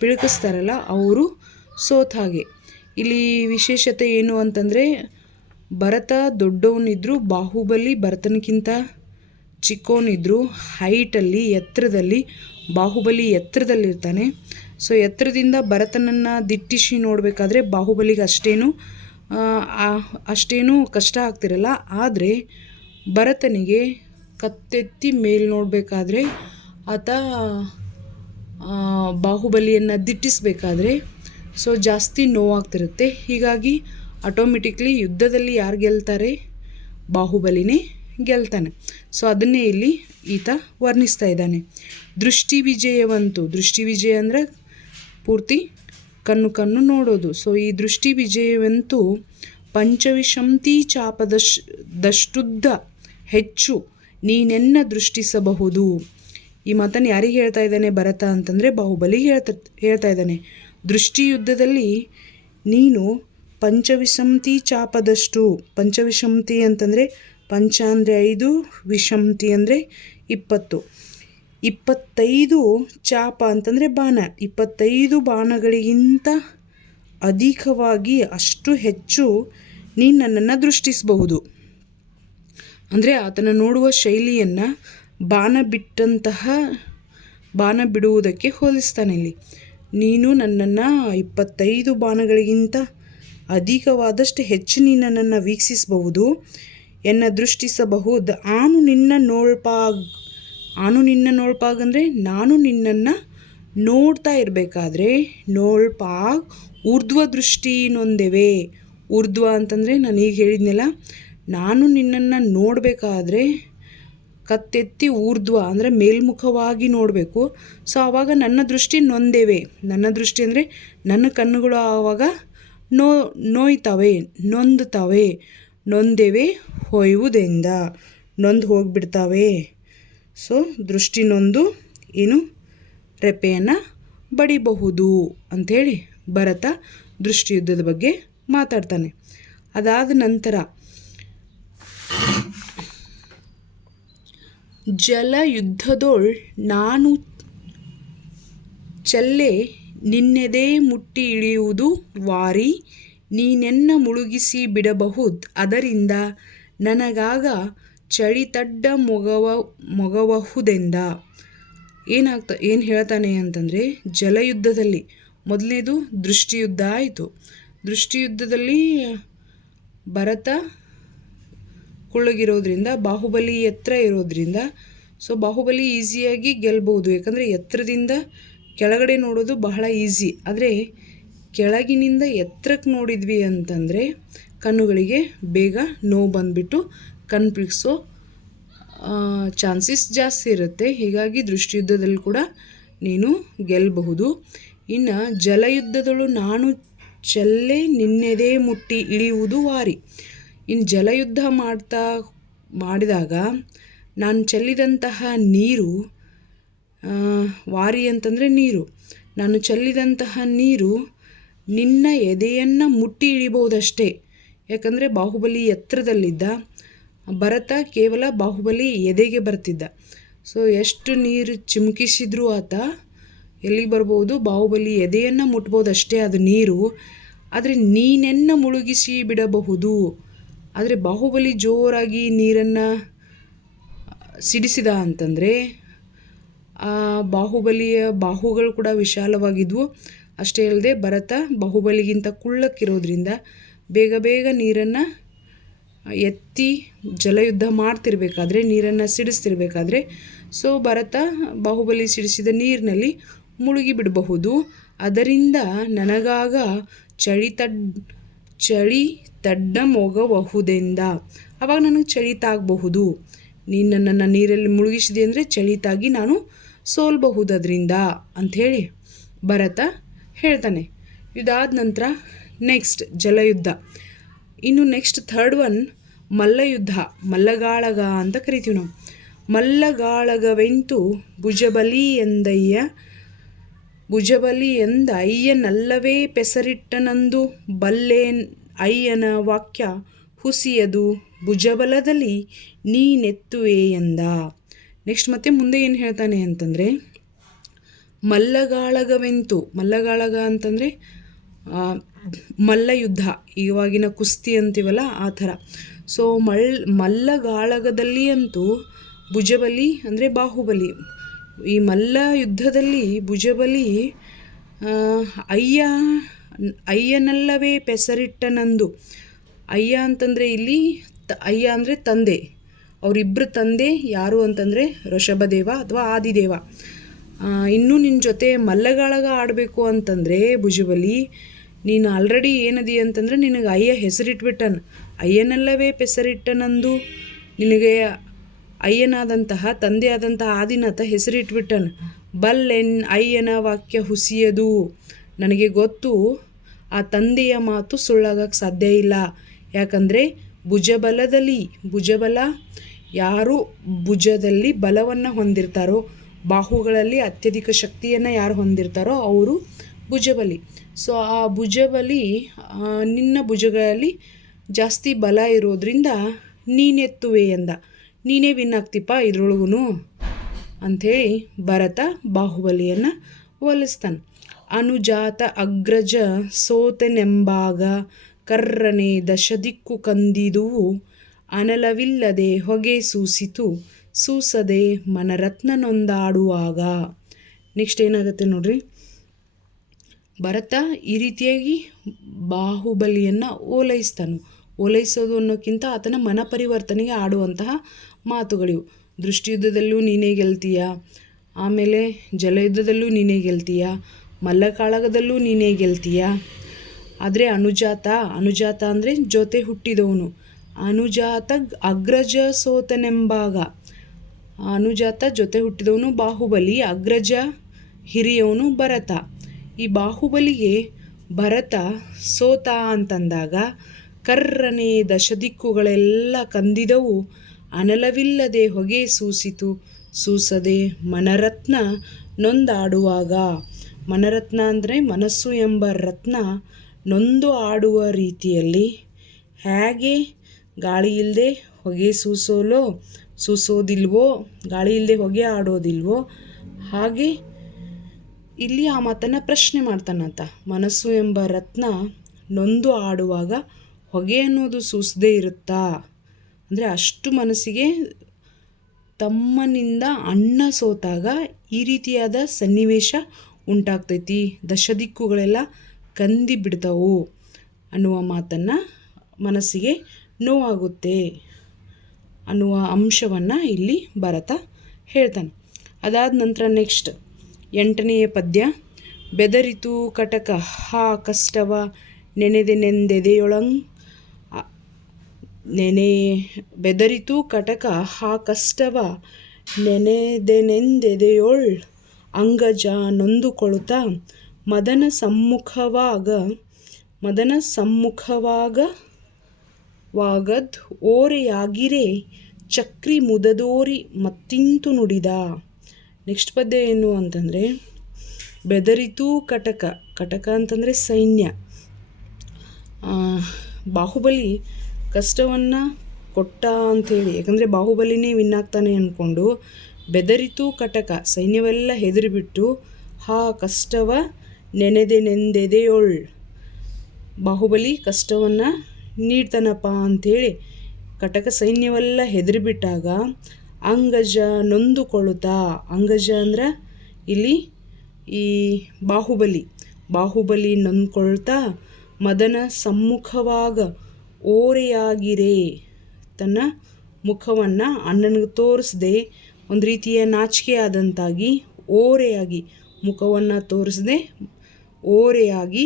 ಪಿಳುಕಿಸ್ತಾರಲ್ಲ ಅವರು ಸೋತ ಹಾಗೆ. ಇಲ್ಲಿ ವಿಶೇಷತೆ ಏನು ಅಂತಂದರೆ ಭರತ ದೊಡ್ಡವನಿದ್ರು, ಬಾಹುಬಲಿ ಭರತನಕ್ಕಿಂತ ಚಿಕ್ಕವನಿದ್ರು. ಹೈಟಲ್ಲಿ ಎತ್ತರದಲ್ಲಿ ಬಾಹುಬಲಿ ಎತ್ತರದಲ್ಲಿರ್ತಾನೆ. ಸೊ ಎತ್ತರದಿಂದ ಭರತನನ್ನು ದಿಟ್ಟಿಸಿ ನೋಡಬೇಕಾದ್ರೆ ಬಾಹುಬಲಿಗೆ ಅಷ್ಟೇನು ಕಷ್ಟ ಆಗ್ತಿರಲ್ಲ. ಆದರೆ ಭರತನಿಗೆ ಕತ್ತೆತ್ತಿ ಮೇಲೆ ನೋಡಬೇಕಾದ್ರೆ ಆತ ಬಾಹುಬಲಿಯನ್ನು ದಿಟ್ಟಿಸಬೇಕಾದ್ರೆ ಸೊ ಜಾಸ್ತಿ ನೋವಾಗ್ತಿರುತ್ತೆ. ಹೀಗಾಗಿ ಆಟೋಮೆಟಿಕ್ಲಿ ಯುದ್ಧದಲ್ಲಿ ಯಾರು ಗೆಲ್ತಾರೆ? ಬಾಹುಬಲಿನೇ ಗೆಲ್ತಾನೆ. ಸೊ ಅದನ್ನೇ ಇಲ್ಲಿ ಈತ ವರ್ಣಿಸ್ತಾ ಇದ್ದಾನೆ. ದೃಷ್ಟಿ ವಿಜಯವಂತು. ದೃಷ್ಟಿ ವಿಜಯ ಅಂದರೆ ಪೂರ್ತಿ ಕಣ್ಣು ನೋಡೋದು. ಸೊ ಈ ದೃಷ್ಟಿ ವಿಜಯವಂತೂ ಪಂಚವಿಶಂತಿ ಚಾಪದಷ್ಟುದ್ದ ಹೆಚ್ಚು ನೀನೆನ್ನ ದೃಷ್ಟಿಸಬಹುದು. ಈ ಮಾತನ್ನು ಯಾರಿಗೆ ಹೇಳ್ತಾ ಇದ್ದಾನೆ ಭರತ ಅಂತಂದರೆ ಬಾಹುಬಲಿಗೆ ಹೇಳ್ತಾ ಇದ್ದಾನೆ. ದೃಷ್ಟಿಯುದ್ಧದಲ್ಲಿ ನೀನು ಪಂಚವಿಶಂತಿ ಚಾಪದಷ್ಟು, ಪಂಚವಿಶಂತಿ ಅಂತಂದರೆ ಪಂಚ ಅಂದರೆ 5, ವಿಶಂತಿ ಅಂದರೆ 20, 25 ಚಾಪ ಅಂತಂದರೆ ಬಾಣ, 25 ಬಾಣಗಳಿಗಿಂತ ಅಧಿಕವಾಗಿ ಅಷ್ಟು ಹೆಚ್ಚು ನೀನು ನನ್ನನ್ನು ದೃಷ್ಟಿಸಬಹುದು. ಅಂದರೆ ಆತನ ನೋಡುವ ಶೈಲಿಯನ್ನು ಬಾಣ ಬಿಡುವುದಕ್ಕೆ ಹೋಲಿಸ್ತಾನೆ ಇಲ್ಲಿ. ನೀನು ನನ್ನನ್ನು 25 ಬಾಣಗಳಿಗಿಂತ ಅಧಿಕವಾದಷ್ಟು ಹೆಚ್ಚು ನೀನು ನನ್ನನ್ನು ವೀಕ್ಷಿಸಬಹುದು, ಎನ್ನ ದೃಷ್ಟಿಸಬಹುದು. ಆನು ನಿನ್ನ ನೋಳ್ಪಾಗ್ ಅಂದರೆ ನಾನು ನಿನ್ನನ್ನು ನೋಡ್ತಾ ಇರಬೇಕಾದ್ರೆ ನೋಳ್ಪಾಗ್ ಊರ್ಧ್ವ ದೃಷ್ಟಿ ನೊಂದೆವೆ. ಊರ್ಧ್ವ ಅಂತಂದರೆ ನಾನು ಈಗ ಹೇಳಿದ್ನಲ್ಲ, ನಾನು ನಿನ್ನನ್ನು ನೋಡಬೇಕಾದ್ರೆ ಕತ್ತೆತ್ತಿ ಊರ್ಧ್ವ ಅಂದರೆ ಮೇಲ್ಮುಖವಾಗಿ ನೋಡಬೇಕು. ಸೊ ಆವಾಗ ನನ್ನ ದೃಷ್ಟಿ ನೊಂದೆವೆ. ನನ್ನ ದೃಷ್ಟಿ ಅಂದರೆ ನನ್ನ ಕಣ್ಣುಗಳು ಆವಾಗ ನೊಂದುತ್ತವೆ. ನೊಂದೆವೆ ಹೊಯ್ವುದೆಂದ, ನೊಂದು ಹೋಗಿಬಿಡ್ತಾವೆ. ಸೊ ದೃಷ್ಟಿ ನೊಂದು ಏನು ರೆಪ್ಪೆಯನ್ನು ಬಡಿಬಹುದು ಅಂಥೇಳಿ ಭರತ ದೃಷ್ಟಿಯುದ್ಧದ ಬಗ್ಗೆ ಮಾತಾಡ್ತಾನೆ. ಅದಾದ ನಂತರ ಜಲಯುದ್ಧದೊಳ್ ನಾನು ಚೆಲ್ಲೆ ನಿನ್ನೆದೆ ಮುಟ್ಟಿ ಇಳಿಯುವುದು ವಾರಿ ನೀನೆನ್ನ ಮುಳುಗಿಸಿ ಬಿಡಬಹುದ್ ಅದರಿಂದ ನನಗಾಗ ಚಳಿತಡ್ಡ ಮೊಗವಹುದೆಂದ. ಏನು ಹೇಳ್ತಾನೆ ಅಂತಂದರೆ ಜಲಯುದ್ಧದಲ್ಲಿ ಮೊದಲನೇದು ದೃಷ್ಟಿಯುದ್ಧ ಆಯಿತು. ದೃಷ್ಟಿಯುದ್ಧದಲ್ಲಿ ಭರತ ಕುಳ್ಳಗಿರೋದ್ರಿಂದ, ಬಾಹುಬಲಿ ಎತ್ತರ ಇರೋದ್ರಿಂದ ಸೊ ಬಾಹುಬಲಿ ಈಸಿಯಾಗಿ ಗೆಲ್ಬೋದು. ಯಾಕಂದರೆ ಎತ್ತರದಿಂದ ಕೆಳಗಡೆ ನೋಡೋದು ಬಹಳ ಈಸಿ. ಆದರೆ ಕೆಳಗಿನಿಂದ ಎತ್ತರಕ್ಕೆ ನೋಡಿದ್ವಿ ಅಂತಂದರೆ ಕಣ್ಣುಗಳಿಗೆ ಬೇಗ ನೋವು ಬಂದುಬಿಟ್ಟು ಕಣ್ಣು ಪಿಳ್ಸೋ ಚಾನ್ಸಸ್ ಜಾಸ್ತಿ ಇರುತ್ತೆ. ಹೀಗಾಗಿ ದೃಷ್ಟಿಯುದ್ಧದಲ್ಲಿ ಕೂಡ ನೀನು ಗೆಲ್ಲಬಹುದು. ಇನ್ನು ಜಲಯುದ್ಧದಳು ನಾನು ಚೆಲ್ಲೆ ನಿನ್ನೆದೆ ಮುಟ್ಟಿ ಇಳಿಯುವುದು ವಾರಿ. ಇನ್ನು ಜಲಯುದ್ಧ ಮಾಡಿದಾಗ ನಾನು ಚೆಲ್ಲಿದಂತಹ ನೀರು, ವಾರಿ ಅಂತಂದರೆ ನೀರು, ನಾನು ಚೆಲ್ಲಿದಂತಹ ನೀರು ನಿನ್ನ ಎದೆಯನ್ನು ಮುಟ್ಟಿ ಇಳಿಬಹುದಷ್ಟೇ. ಯಾಕಂದರೆ ಬಾಹುಬಲಿ ಎತ್ತರದಲ್ಲಿದ್ದ, ಭರತ ಕೇವಲ ಬಾಹುಬಲಿ ಎದೆಗೆ ಬರ್ತಿದ್ದ. ಸೊ ಎಷ್ಟು ನೀರು ಚಿಮುಕಿಸಿದ್ರೂ ಆತ ಎಲ್ಲಿಗೆ ಬರ್ಬೋದು? ಬಾಹುಬಲಿ ಎದೆಯನ್ನು ಮುಟ್ಬೋದಷ್ಟೇ ಅದು ನೀರು. ಆದರೆ ನೀನೆನ್ನ ಮುಳುಗಿಸಿ ಬಿಡಬಹುದು. ಆದರೆ ಬಾಹುಬಲಿ ಜೋರಾಗಿ ನೀರನ್ನು ಸಿಡಿಸಿದ ಅಂತಂದರೆ ಆ ಬಾಹುಬಲಿಯ ಬಾಹುಗಳು ಕೂಡ ವಿಶಾಲವಾಗಿದ್ವು. ಅಷ್ಟೇ ಅಲ್ಲದೆ ಭರತ ಬಾಹುಬಲಿಗಿಂತ ಕುಳ್ಳಕ್ಕಿರೋದ್ರಿಂದ ಬೇಗ ಬೇಗ ನೀರನ್ನು ಎತ್ತಿ ಜಲಯುದ್ಧ ಮಾಡ್ತಿರ್ಬೇಕಾದ್ರೆ, ನೀರನ್ನು ಸಿಡಿಸ್ತಿರ್ಬೇಕಾದ್ರೆ ಸೊ ಭರತ ಬಾಹುಬಲಿ ಸಿಡಿಸಿದ ನೀರಿನಲ್ಲಿ ಮುಳುಗಿ ಬಿಡಬಹುದು. ಅದರಿಂದ ನನಗಾಗ ಚಳಿ ತಡ್ಡಮೋಗಬಹುದೆಂದ. ಆವಾಗ ನನಗೆ ಚಳಿ ತಾಗಬಹುದು. ನೀನು ನನ್ನನ್ನು ನೀರಲ್ಲಿ ಮುಳುಗಿಸಿದೆ ಅಂದರೆ ಚಳಿ ತಾಗಿ ನಾನು ಸೋಲ್ಬಹುದು ಅದರಿಂದ ಅಂಥೇಳಿ ಭರತ ಹೇಳ್ತಾನೆ. ಇದಾದ ನಂತರ ನೆಕ್ಸ್ಟ್ ಜಲಯುದ್ಧ. ಇನ್ನು ನೆಕ್ಸ್ಟ್ ಥರ್ಡ್ ಒನ್ ಮಲ್ಲಯುದ್ಧ, ಮಲ್ಲಗಾಳಗ ಅಂತ ಕರಿತೀವಿ ನಾವು. ಮಲ್ಲಗಾಳಗವೆಂತು ಭುಜಬಲಿ ಎಂದ ಅಯ್ಯನಲ್ಲವೇ ಪೆಸರಿಟ್ಟನಂದು ಬಲ್ಲೇನ್ ಅಯ್ಯನ ವಾಕ್ಯ ಹುಸಿಯದು ಭುಜಬಲದಲ್ಲಿ ನೀನೆತ್ತುವೆ ಎಂದ. ನೆಕ್ಸ್ಟ್ ಮತ್ತೆ ಮುಂದೆ ಏನು ಹೇಳ್ತಾನೆ ಅಂತಂದರೆ, ಮಲ್ಲಗಾಳಗವೆಂತು, ಮಲ್ಲಗಾಳಗ ಅಂತಂದರೆ ಮಲ್ಲಯುದ್ಧ, ಇವಾಗಿನ ಕುಸ್ತಿ ಅಂತೀವಲ್ಲ ಆ ಥರ. ಸೊ ಮಲ್ಲಗಾಳಗದಲ್ಲಿ ಅಂತೂ ಭುಜಬಲಿ ಅಂದರೆ ಬಾಹುಬಲಿ, ಈ ಮಲ್ಲ ಯುದ್ಧದಲ್ಲಿ ಭುಜಬಲಿ ಅಯ್ಯನಲ್ಲವೇ ಪೆಸರಿಟ್ಟನಂದು. ಅಯ್ಯ ಅಂತಂದರೆ ಇಲ್ಲಿ ಅಯ್ಯ ಅಂದರೆ ತಂದೆ, ಅವರಿಬ್ಬರು ತಂದೆ ಯಾರು ಅಂತಂದರೆ ಋಷಭದೇವ ಅಥವಾ ಆದಿದೇವ. ಇನ್ನೂ ನಿನ್ನ ಜೊತೆ ಮಲ್ಲಗಾಳಗ ಆಡಬೇಕು ಅಂತಂದರೆ ಭುಜಬಲಿ, ನೀನು ಆಲ್ರೆಡಿ ಏನದಿ ಅಂತಂದರೆ ನಿನಗೆ ಅಯ್ಯ ಹೆಸರಿಟ್ಬಿಟ್ಟನು. ಅಯ್ಯನಲ್ಲವೇ ಪೆಸರಿಟ್ಟನಂದು, ನಿನಗೆ ಅಯ್ಯನಾದಂತಹ ತಂದೆಯಾದಂತಹ ಆದಿನಾಥ ಹೆಸರಿಟ್ಬಿಟ್ಟನು. ಬಲ್ಲೆನ್ ಅಯ್ಯನ ವಾಕ್ಯ ಹುಸಿಯದು, ನನಗೆ ಗೊತ್ತು ಆ ತಂದೆಯ ಮಾತು ಸುಳ್ಳಾಗಕ್ಕೆ ಸಾಧ್ಯ ಇಲ್ಲ. ಯಾಕಂದರೆ ಭುಜಬಲ ಯಾರು ಭುಜದಲ್ಲಿ ಬಲವನ್ನು ಹೊಂದಿರ್ತಾರೋ, ಬಾಹುಗಳಲ್ಲಿ ಅತ್ಯಧಿಕ ಶಕ್ತಿಯನ್ನು ಯಾರು ಹೊಂದಿರ್ತಾರೋ ಅವರು ಭುಜಬಲಿ. ಸೊ ಆ ಭುಜಬಲಿ ನಿನ್ನ ಭುಜಗಳಲ್ಲಿ ಜಾಸ್ತಿ ಬಲ ಇರೋದ್ರಿಂದ ನೀನೆತ್ತುವೆ ಎಂದ. ನೀನೇ ವಿನ್ ಆಗ್ತಿಪ್ಪ ಇದ್ರೊಳಗೂ ಅಂಥೇಳಿ ಭರತ ಬಾಹುಬಲಿಯನ್ನು ಹೋಲಿಸ್ತಾನೆ. ಅನುಜಾತ ಅಗ್ರಜ ಸೋತೆನೆಂಬಾಗ ಕರ್ರನೆ ದಶದಿಕ್ಕು ಕಂದಿದುವು ಅನಲವಿಲ್ಲದೆ ಹೊಗೆ ಸೂಸದೆ ಮನರತ್ನನೊಂದಾಡುವಾಗ. ನೆಕ್ಸ್ಟ್ ಏನಾಗುತ್ತೆ ನೋಡ್ರಿ, ಭರತ ಈ ರೀತಿಯಾಗಿ ಬಾಹುಬಲಿಯನ್ನು ಓಲೈಸೋದು ಅನ್ನೋಕ್ಕಿಂತ ಆತನ ಮನಪರಿವರ್ತನೆಗೆ ಆಡುವಂತಹ ಮಾತುಗಳಿವು. ದೃಷ್ಟಿಯುದ್ಧದಲ್ಲೂ ನೀನೇ ಗೆಲ್ತೀಯ, ಆಮೇಲೆ ಜಲಯುದ್ಧದಲ್ಲೂ ನೀನೇ ಗೆಲ್ತೀಯ, ಮಲ್ಲಕಾಳಗದಲ್ಲೂ ನೀನೇ ಗೆಲ್ತೀಯ. ಆದರೆ ಅನುಜಾತ ಅಂದರೆ ಜೊತೆ ಹುಟ್ಟಿದವನು. ಅನುಜಾತ ಅಗ್ರಜ ಸೋತನೆಂಬಾಗ, ಅನುಜಾತ ಜೊತೆ ಹುಟ್ಟಿದವನು ಬಾಹುಬಲಿ, ಅಗ್ರಜ ಹಿರಿಯವನು ಭರತ. ಈ ಬಾಹುಬಲಿಗೆ ಭರತ ಸೋತ ಅಂತಂದಾಗ ಕರ್ರನೆ ದಶದಿಕ್ಕುಗಳೆಲ್ಲ ಕಂದಿದವು, ಅನಲವಿಲ್ಲದೆ ಹೊಗೆ ಸೂಸದೆ ಮನರತ್ನ ನೊಂದಾಡುವಾಗ. ಮನರತ್ನ ಅಂದರೆ ಮನಸ್ಸು ಎಂಬ ರತ್ನ ನೊಂದು ಆಡುವ ರೀತಿಯಲ್ಲಿ, ಹೇಗೆ ಗಾಳಿ ಇಲ್ಲದೆ ಹೊಗೆ ಸೂಸೋದಿಲ್ವೋ, ಗಾಳಿ ಇಲ್ಲದೆ ಹೊಗೆ ಆಡೋದಿಲ್ವೋ, ಹಾಗೆ ಇಲ್ಲಿ ಆ ಮಾತನ್ನು ಪ್ರಶ್ನೆ ಮಾಡ್ತಾನಂತ. ಮನಸ್ಸು ಎಂಬ ರತ್ನ ನೊಂದು ಆಡುವಾಗ ಹೊಗೆ ಅನ್ನೋದು ಸೂಸದೇ ಇರುತ್ತಾ? ಅಂದರೆ ಅಷ್ಟು ಮನಸ್ಸಿಗೆ ತಮ್ಮನಿಂದ ಅಣ್ಣ ಸೋತಾಗ ಈ ರೀತಿಯಾದ ಸನ್ನಿವೇಶ ಉಂಟಾಗ್ತೈತಿ, ದಶದಿಕ್ಕುಗಳೆಲ್ಲ ಕಂದಿ ಬಿಡ್ತಾವು ಅನ್ನುವ ಮಾತನ್ನು, ಮನಸ್ಸಿಗೆ ನೋವಾಗುತ್ತೆ ಅನ್ನುವ ಅಂಶವನ್ನು ಇಲ್ಲಿ ಭರತ ಹೇಳ್ತಾನೆ. ಅದಾದ ನಂತರ ನೆಕ್ಸ್ಟ್ 8ನೆಯ ಪದ್ಯ. ಬೆದರಿತು ಕಟಕ ಹಾ ಕಷ್ಟವ ಬೆದರಿತು ಕಟಕ ಹಾ ಕಷ್ಟವ ನೆನೆದೆನೆಂದೆದೆಯೊಳ್ ಅಂಗಜ ನೊಂದುಕೊಳುತ್ತ ಮದನ ಸಮ್ಮುಖವಾಗದ್ ಓರೆಯಾಗಿರೆ ಚಕ್ರಿ ಮುದದೋರಿ ಮತ್ತಿಂತು ನುಡಿದ. ನೆಕ್ಸ್ಟ್ ಪದ್ಯ ಏನು ಅಂತಂದರೆ, ಬೆದರಿತು ಕಟಕ ಅಂತಂದರೆ ಸೈನ್ಯ. ಬಾಹುಬಲಿ ಕಷ್ಟವನ್ನು ಕೊಟ್ಟ ಅಂಥೇಳಿ, ಯಾಕಂದರೆ ಬಾಹುಬಲಿನೇ ವಿನ್ ಆಗ್ತಾನೆ ಅಂದ್ಕೊಂಡು ಬೆದರಿತು ಕಟಕ, ಸೈನ್ಯವೆಲ್ಲ ಹೆದರಿಬಿಟ್ಟು ಹಾ ಕಷ್ಟವ ನೆನೆದೆನೆಂದೆದೆಯೊಳ್, ಬಾಹುಬಲಿ ಕಷ್ಟವನ್ನು ನೀಡ್ತಾನಪ್ಪ ಅಂಥೇಳಿ ಕಟಕ ಸೈನ್ಯವೆಲ್ಲ ಹೆದರಿಬಿಟ್ಟಾಗ ಅಂಗಜ ನೊಂದುಕೊಳ್ಳುತ್ತಾ, ಅಂಗಜ ಅಂದ್ರೆ ಇಲ್ಲಿ ಈ ಬಾಹುಬಲಿ ನೊಂದ್ಕೊಳ್ತಾ ಮದನ ಸಮ್ಮುಖವಾಗ ಓರೆಯಾಗಿರೇ, ತನ್ನ ಮುಖವನ್ನು ಅಣ್ಣನಿಗೆ ತೋರಿಸದೆ ಒಂದು ರೀತಿಯ ನಾಚಿಕೆ ಆದಂತಾಗಿ ಓರೆಯಾಗಿ, ಮುಖವನ್ನು ತೋರಿಸದೆ ಓರೆಯಾಗಿ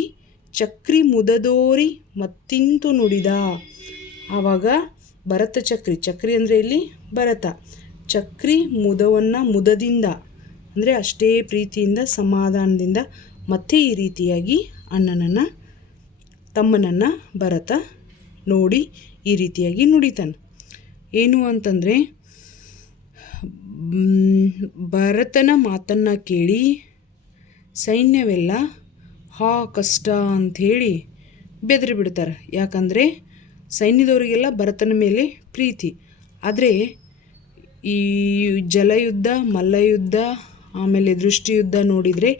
ಚಕ್ರಿ ಮುದದೋರಿ ಮತ್ತಿಂತು ನುಡಿದ. ಆವಾಗ ಭರತ ಚಕ್ರಿ ಅಂದರೆ ಇಲ್ಲಿ ಭರತ ಚಕ್ರಿ ಮುದದಿಂದ ಅಂದರೆ ಅಷ್ಟೇ ಪ್ರೀತಿಯಿಂದ ಸಮಾಧಾನದಿಂದ ಮತ್ತೆ ಈ ರೀತಿಯಾಗಿ ತಮ್ಮನನ್ನು ಭರತ ನೋಡಿ ಈ ರೀತಿಯಾಗಿ ನುಡಿತಾನೆ. ಏನು ಅಂತಂದರೆ, ಭರತನ ಮಾತನ್ನು ಕೇಳಿ ಸೈನ್ಯವೆಲ್ಲ ಕಷ್ಟ ಅಂಥೇಳಿ ಬೆದರಿ ಬಿಡ್ತಾರೆ. ಯಾಕಂದರೆ ಸೈನ್ಯದವರಿಗೆಲ್ಲ ಭರತನ ಮೇಲೆ ಪ್ರೀತಿ. ಆದರೆ ಈ ಜಲಯುದ್ಧ, ಮಲ್ಲಯುದ್ಧ, ಆಮೇಲೆ ದೃಷ್ಟಿಯುದ್ಧ ನೋಡಿದರೆ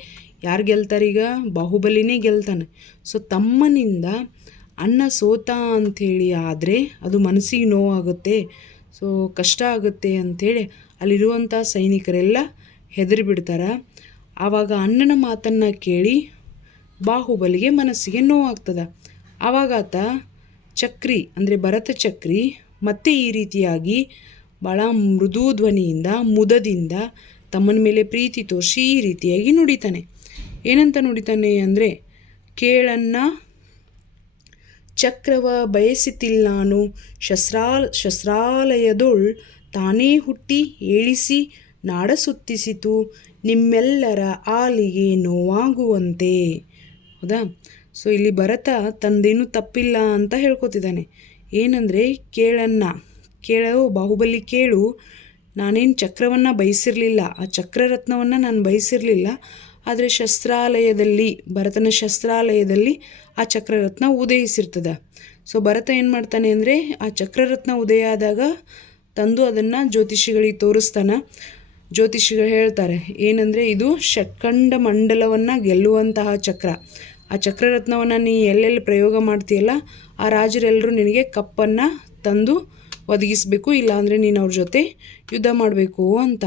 ಯಾರು ಗೆಲ್ತಾರೀಗ? ಬಾಹುಬಲಿನೇ ಗೆಲ್ತಾನೆ. ಸೊ ತಮ್ಮನಿಂದ ಅಣ್ಣ ಸೋತ ಅಂಥೇಳಿ ಆದರೆ ಅದು ಮನಸ್ಸಿಗೆ ನೋವಾಗುತ್ತೆ, ಸೊ ಕಷ್ಟ ಆಗುತ್ತೆ ಅಂಥೇಳಿ ಅಲ್ಲಿರುವಂಥ ಸೈನಿಕರೆಲ್ಲ ಹೆದರಿ ಬಿಡ್ತಾರೆ. ಆವಾಗ ಅಣ್ಣನ ಮಾತನ್ನು ಕೇಳಿ ಬಾಹುಬಲಿಗೆ ಮನಸ್ಸಿಗೆ ನೋವಾಗ್ತದೆ. ಆವಾಗ ಆತ ಚಕ್ರಿ ಅಂದರೆ ಭರತ ಚಕ್ರಿ ಮತ್ತೆ ಈ ರೀತಿಯಾಗಿ ಭಾಳ ಮೃದು ಧ್ವನಿಯಿಂದ ಮುದದಿಂದ ತಮ್ಮನ ಮೇಲೆ ಪ್ರೀತಿ ತೋರಿಸಿ ಈ ರೀತಿಯಾಗಿ ನುಡಿತಾನೆ. ಏನಂತ ನುಡಿತಾನೆ ಅಂದರೆ, ಕೇಳನ್ನ ಚಕ್ರವ ಬಯಸಿತಿಲ್ಲಾನು ಶಸ್ತ್ರಾಲಯದೊಳ್ ತಾನೇ ಹುಟ್ಟಿ ಏಳಿಸಿ ನಾಡ ಸುತ್ತಿಸಿತು ನಿಮ್ಮೆಲ್ಲರ ಆಲಿಗೆ ನೋವಾಗುವಂತೆ. ಹೌದಾ? ಸೊ ಇಲ್ಲಿ ಭರತ ತಂದೇನು ತಪ್ಪಿಲ್ಲ ಅಂತ ಹೇಳ್ಕೊತಿದ್ದಾನೆ. ಏನಂದರೆ, ಕೇಳು ಬಾಹುಬಲಿ ಕೇಳು, ನಾನೇನು ಚಕ್ರವನ್ನು ಬಯಸಿರಲಿಲ್ಲ, ಆ ಚಕ್ರರತ್ನವನ್ನು ನಾನು ಬಯಸಿರಲಿಲ್ಲ. ಆದರೆ ಭರತನ ಶಸ್ತ್ರಾಲಯದಲ್ಲಿ ಆ ಚಕ್ರರತ್ನ ಉದಯಿಸಿರ್ತದೆ. ಸೊ ಭರತ ಏನು ಮಾಡ್ತಾನೆ ಅಂದರೆ, ಆ ಚಕ್ರರತ್ನ ಉದಯ ಆದಾಗ ತಂದು ಅದನ್ನು ಜ್ಯೋತಿಷಿಗಳಿಗೆ ತೋರಿಸ್ತಾನೆ. ಜ್ಯೋತಿಷಿಗಳು ಹೇಳ್ತಾರೆ ಏನಂದರೆ, ಇದು ಷಟ್ಖಂಡ ಮಂಡಲವನ್ನು ಗೆಲ್ಲುವಂತಹ ಚಕ್ರ. ಆ ಚಕ್ರರತ್ನವನ್ನು ನೀ ಎಲ್ಲೆಲ್ಲಿ ಪ್ರಯೋಗ ಮಾಡ್ತೀಯಲ್ಲ ಆ ರಾಜರೆಲ್ಲರೂ ನಿನಗೆ ಕಪ್ಪನ್ನು ತಂದು ಒದಗಿಸಬೇಕು, ಇಲ್ಲಾಂದರೆ ನೀನು ಅವ್ರ ಜೊತೆ ಯುದ್ಧ ಮಾಡಬೇಕು ಅಂತ.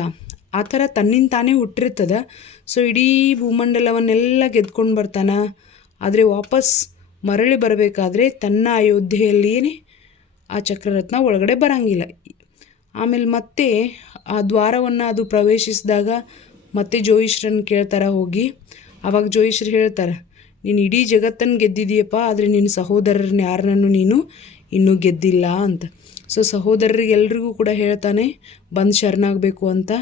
ಆ ಥರ ತನ್ನಿಂದ ತಾನೇ ಹುಟ್ಟಿರ್ತದೆ. ಸೊ ಇಡೀ ಭೂಮಂಡಲವನ್ನೆಲ್ಲ ಗೆದ್ಕೊಂಡು ಬರ್ತಾನೆ. ಆದರೆ ವಾಪಸ್ ಮರಳಿ ಬರಬೇಕಾದ್ರೆ ತನ್ನ ಅಯೋಧ್ಯೆಯಲ್ಲಿಯೇ ಆ ಚಕ್ರರತ್ನ ಒಳಗಡೆ ಬರೋಂಗಿಲ್ಲ. ಆಮೇಲೆ ಮತ್ತೆ ಆ ದ್ವಾರವನ್ನು ಅದು ಪ್ರವೇಶಿಸಿದಾಗ ಮತ್ತೆ ಜೋಯಿಶ್ರನ್ನು ಕೇಳ್ತಾರೆ ಹೋಗಿ. ಆವಾಗ ಜೋಯಿಶ್ರು ಹೇಳ್ತಾರೆ, ನೀನು ಇಡೀ ಜಗತ್ತನ್ನು ಗೆದ್ದಿದೀಯಪ್ಪ, ಆದರೆ ನಿನ್ನ ಸಹೋದರರನ್ನ ಯಾರನ್ನೂ ನೀನು ಇನ್ನೂ ಗೆದ್ದಿಲ್ಲ ಅಂತ. ಸೊ ಸಹೋದರರಿಗೆಲ್ರಿಗೂ ಕೂಡ ಹೇಳ್ತಾನೆ ಬಂದು ಶರಣಾಗಬೇಕು ಅಂತ.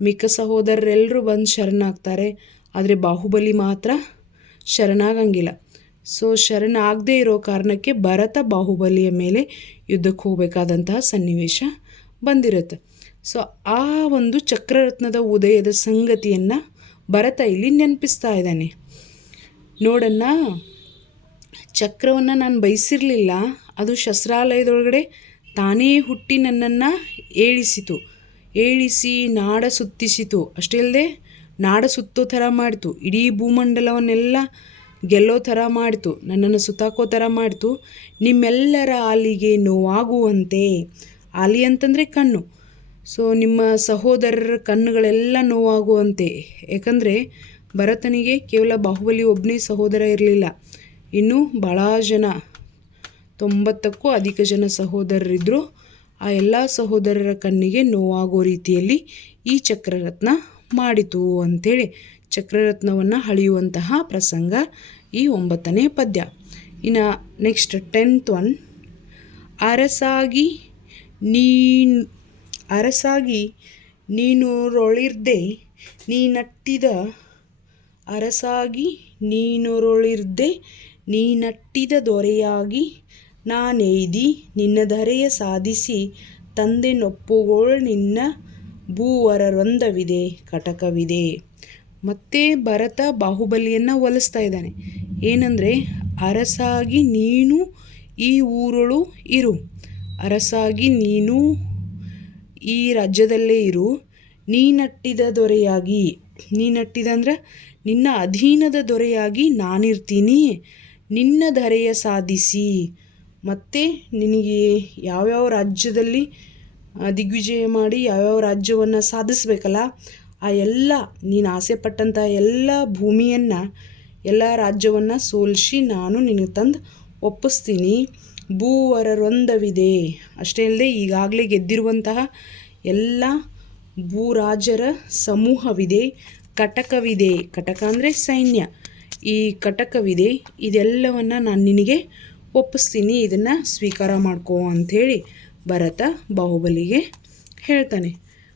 ಮಿಕ್ಕ ಸಹೋದರರೆಲ್ಲರೂ ಬಂದು ಶರಣಾಗ್ತಾರೆ, ಆದರೆ ಬಾಹುಬಲಿ ಮಾತ್ರ ಶರಣಾಗಂಗಿಲ್ಲ. ಸೊ ಶರಣಾಗದೇ ಇರೋ ಕಾರಣಕ್ಕೆ ಭರತ ಬಾಹುಬಲಿಯ ಮೇಲೆ ಯುದ್ಧಕ್ಕೆ ಹೋಗಬೇಕಾದಂತಹ ಸನ್ನಿವೇಶ ಬಂದಿರುತ್ತೆ. ಸೊ ಆ ಒಂದು ಚಕ್ರರತ್ನದ ಉದಯದ ಸಂಗತಿಯನ್ನು ಭರತ ಇಲ್ಲಿ ನೆನಪಿಸ್ತಾ ಇದ್ದಾನೆ. ನೋಡಣ್ಣ, ಚಕ್ರವನ್ನು ನಾನು ಬಯಸಿರಲಿಲ್ಲ, ಅದು ಶಸ್ತ್ರಾಲಯದೊಳಗಡೆ ತಾನೇ ಹುಟ್ಟಿ ನನ್ನನ್ನು ಏಳಿಸಿ ನಾಡ ಸುತ್ತಿಸಿತು. ಅಷ್ಟೇ ಅಲ್ಲದೆ ನಾಡ ಸುತ್ತೋ ಥರ ಮಾಡ್ತು, ಇಡೀ ಭೂಮಂಡಲವನ್ನೆಲ್ಲ ಗೆಲ್ಲೋ ಥರ ಮಾಡ್ತು, ನನ್ನನ್ನು ಸುತ್ತಾಕೋ ಥರ ಮಾಡ್ತು. ನಿಮ್ಮೆಲ್ಲರ ಆಲಿಗೆ ನೋವಾಗುವಂತೆ. ಆಲಿ ಅಂತಂದರೆ ಕಣ್ಣು. ಸೊ ನಿಮ್ಮ ಸಹೋದರರ ಕಣ್ಣುಗಳೆಲ್ಲ ನೋವಾಗುವಂತೆ. ಯಾಕಂದರೆ ಭರತನಿಗೆ ಕೇವಲ ಬಾಹುಬಲಿ ಒಬ್ಬನೇ ಸಹೋದರ ಇರಲಿಲ್ಲ, ಇನ್ನೂ ಭಾಳ ಜನ 90ಕ್ಕೂ ಅಧಿಕ ಜನ ಸಹೋದರರಿದ್ದರು. ಆ ಎಲ್ಲ ಸಹೋದರರ ಕಣ್ಣಿಗೆ ನೋವಾಗೋ ರೀತಿಯಲ್ಲಿ ಈ ಚಕ್ರರತ್ನ ಮಾಡಿತು ಅಂಥೇಳಿ ಚಕ್ರರತ್ನವನ್ನು ಹಳೆಯುವಂತಹ ಪ್ರಸಂಗ ಈ 9ನೇ ಪದ್ಯ. ಇನ್ನು ನೆಕ್ಸ್ಟ್ 10th ಒನ್, ಅರಸಾಗಿ ನೀನೊರೊಳಿರ್ದೆ ನೀ ನಟ್ಟಿದ ದೊರೆಯಾಗಿ ನಾನೆಯ್ದಿ ನಿನ್ನ ಧರೆಯ ಸಾಧಿಸಿ ತಂದೆ ನೊಪ್ಪುಗೋಳ್ ನಿನ್ನ ಭೂವರರೊಂದವಿದೆ ಕಟಕವಿದೆ. ಮತ್ತೆ ಭರತ ಬಾಹುಬಲಿಯನ್ನು ಒಲಿಸ್ತಾ ಇದ್ದಾನೆ. ಏನಂದರೆ, ಅರಸಾಗಿ ನೀನು ಈ ಊರೊಳು ಇರು, ಅರಸಾಗಿ ನೀನು ಈ ರಾಜ್ಯದಲ್ಲೇ ಇರು, ನೀ ನಟ್ಟಿದ ದೊರೆಯಾಗಿ, ನೀ ನಟ್ಟಿದಂದ್ರೆ ನಿನ್ನ ಅಧೀನದ ದೊರೆಯಾಗಿ ನಾನಿರ್ತೀನಿ, ನಿನ್ನ ಧರೆಯ ಸಾಧಿಸಿ. ಮತ್ತು ನಿನಗೆ ಯಾವ್ಯಾವ ರಾಜ್ಯದಲ್ಲಿ ದಿಗ್ವಿಜಯ ಮಾಡಿ ಯಾವ್ಯಾವ ರಾಜ್ಯವನ್ನು ಸಾಧಿಸ್ಬೇಕಲ್ಲ, ಆ ಎಲ್ಲ ನೀನು ಆಸೆ ಪಟ್ಟಂಥ ಎಲ್ಲ ಭೂಮಿಯನ್ನು ಎಲ್ಲ ರಾಜ್ಯವನ್ನು ಸೋಲಿಸಿ ನಾನು ನಿನಗೆ ತಂದು ಒಪ್ಪಿಸ್ತೀನಿ. ಭೂವರರೊಂದವಿದೆ. ಅಷ್ಟೇ ಅಲ್ಲದೆ ಈಗಾಗಲೇ ಗೆದ್ದಿರುವಂತಹ ಎಲ್ಲ ಭೂರಾಜರ ಸಮೂಹವಿದೆ. ಕಟಕವಿದೆ. ಕಟಕ ಅಂದರೆ ಸೈನ್ಯ. ಈ ಕಟಕವಿದೆ. ಇದೆಲ್ಲವನ್ನು ನಾನು ನಿನಗೆ ಒಪ್ಪಿಸ್ತೀನಿ, ಇದನ್ನು ಸ್ವೀಕಾರ ಮಾಡ್ಕೋ ಅಂಥೇಳಿ ಭರತ ಬಾಹುಬಲಿಗೆ ಹೇಳ್ತಾನೆ.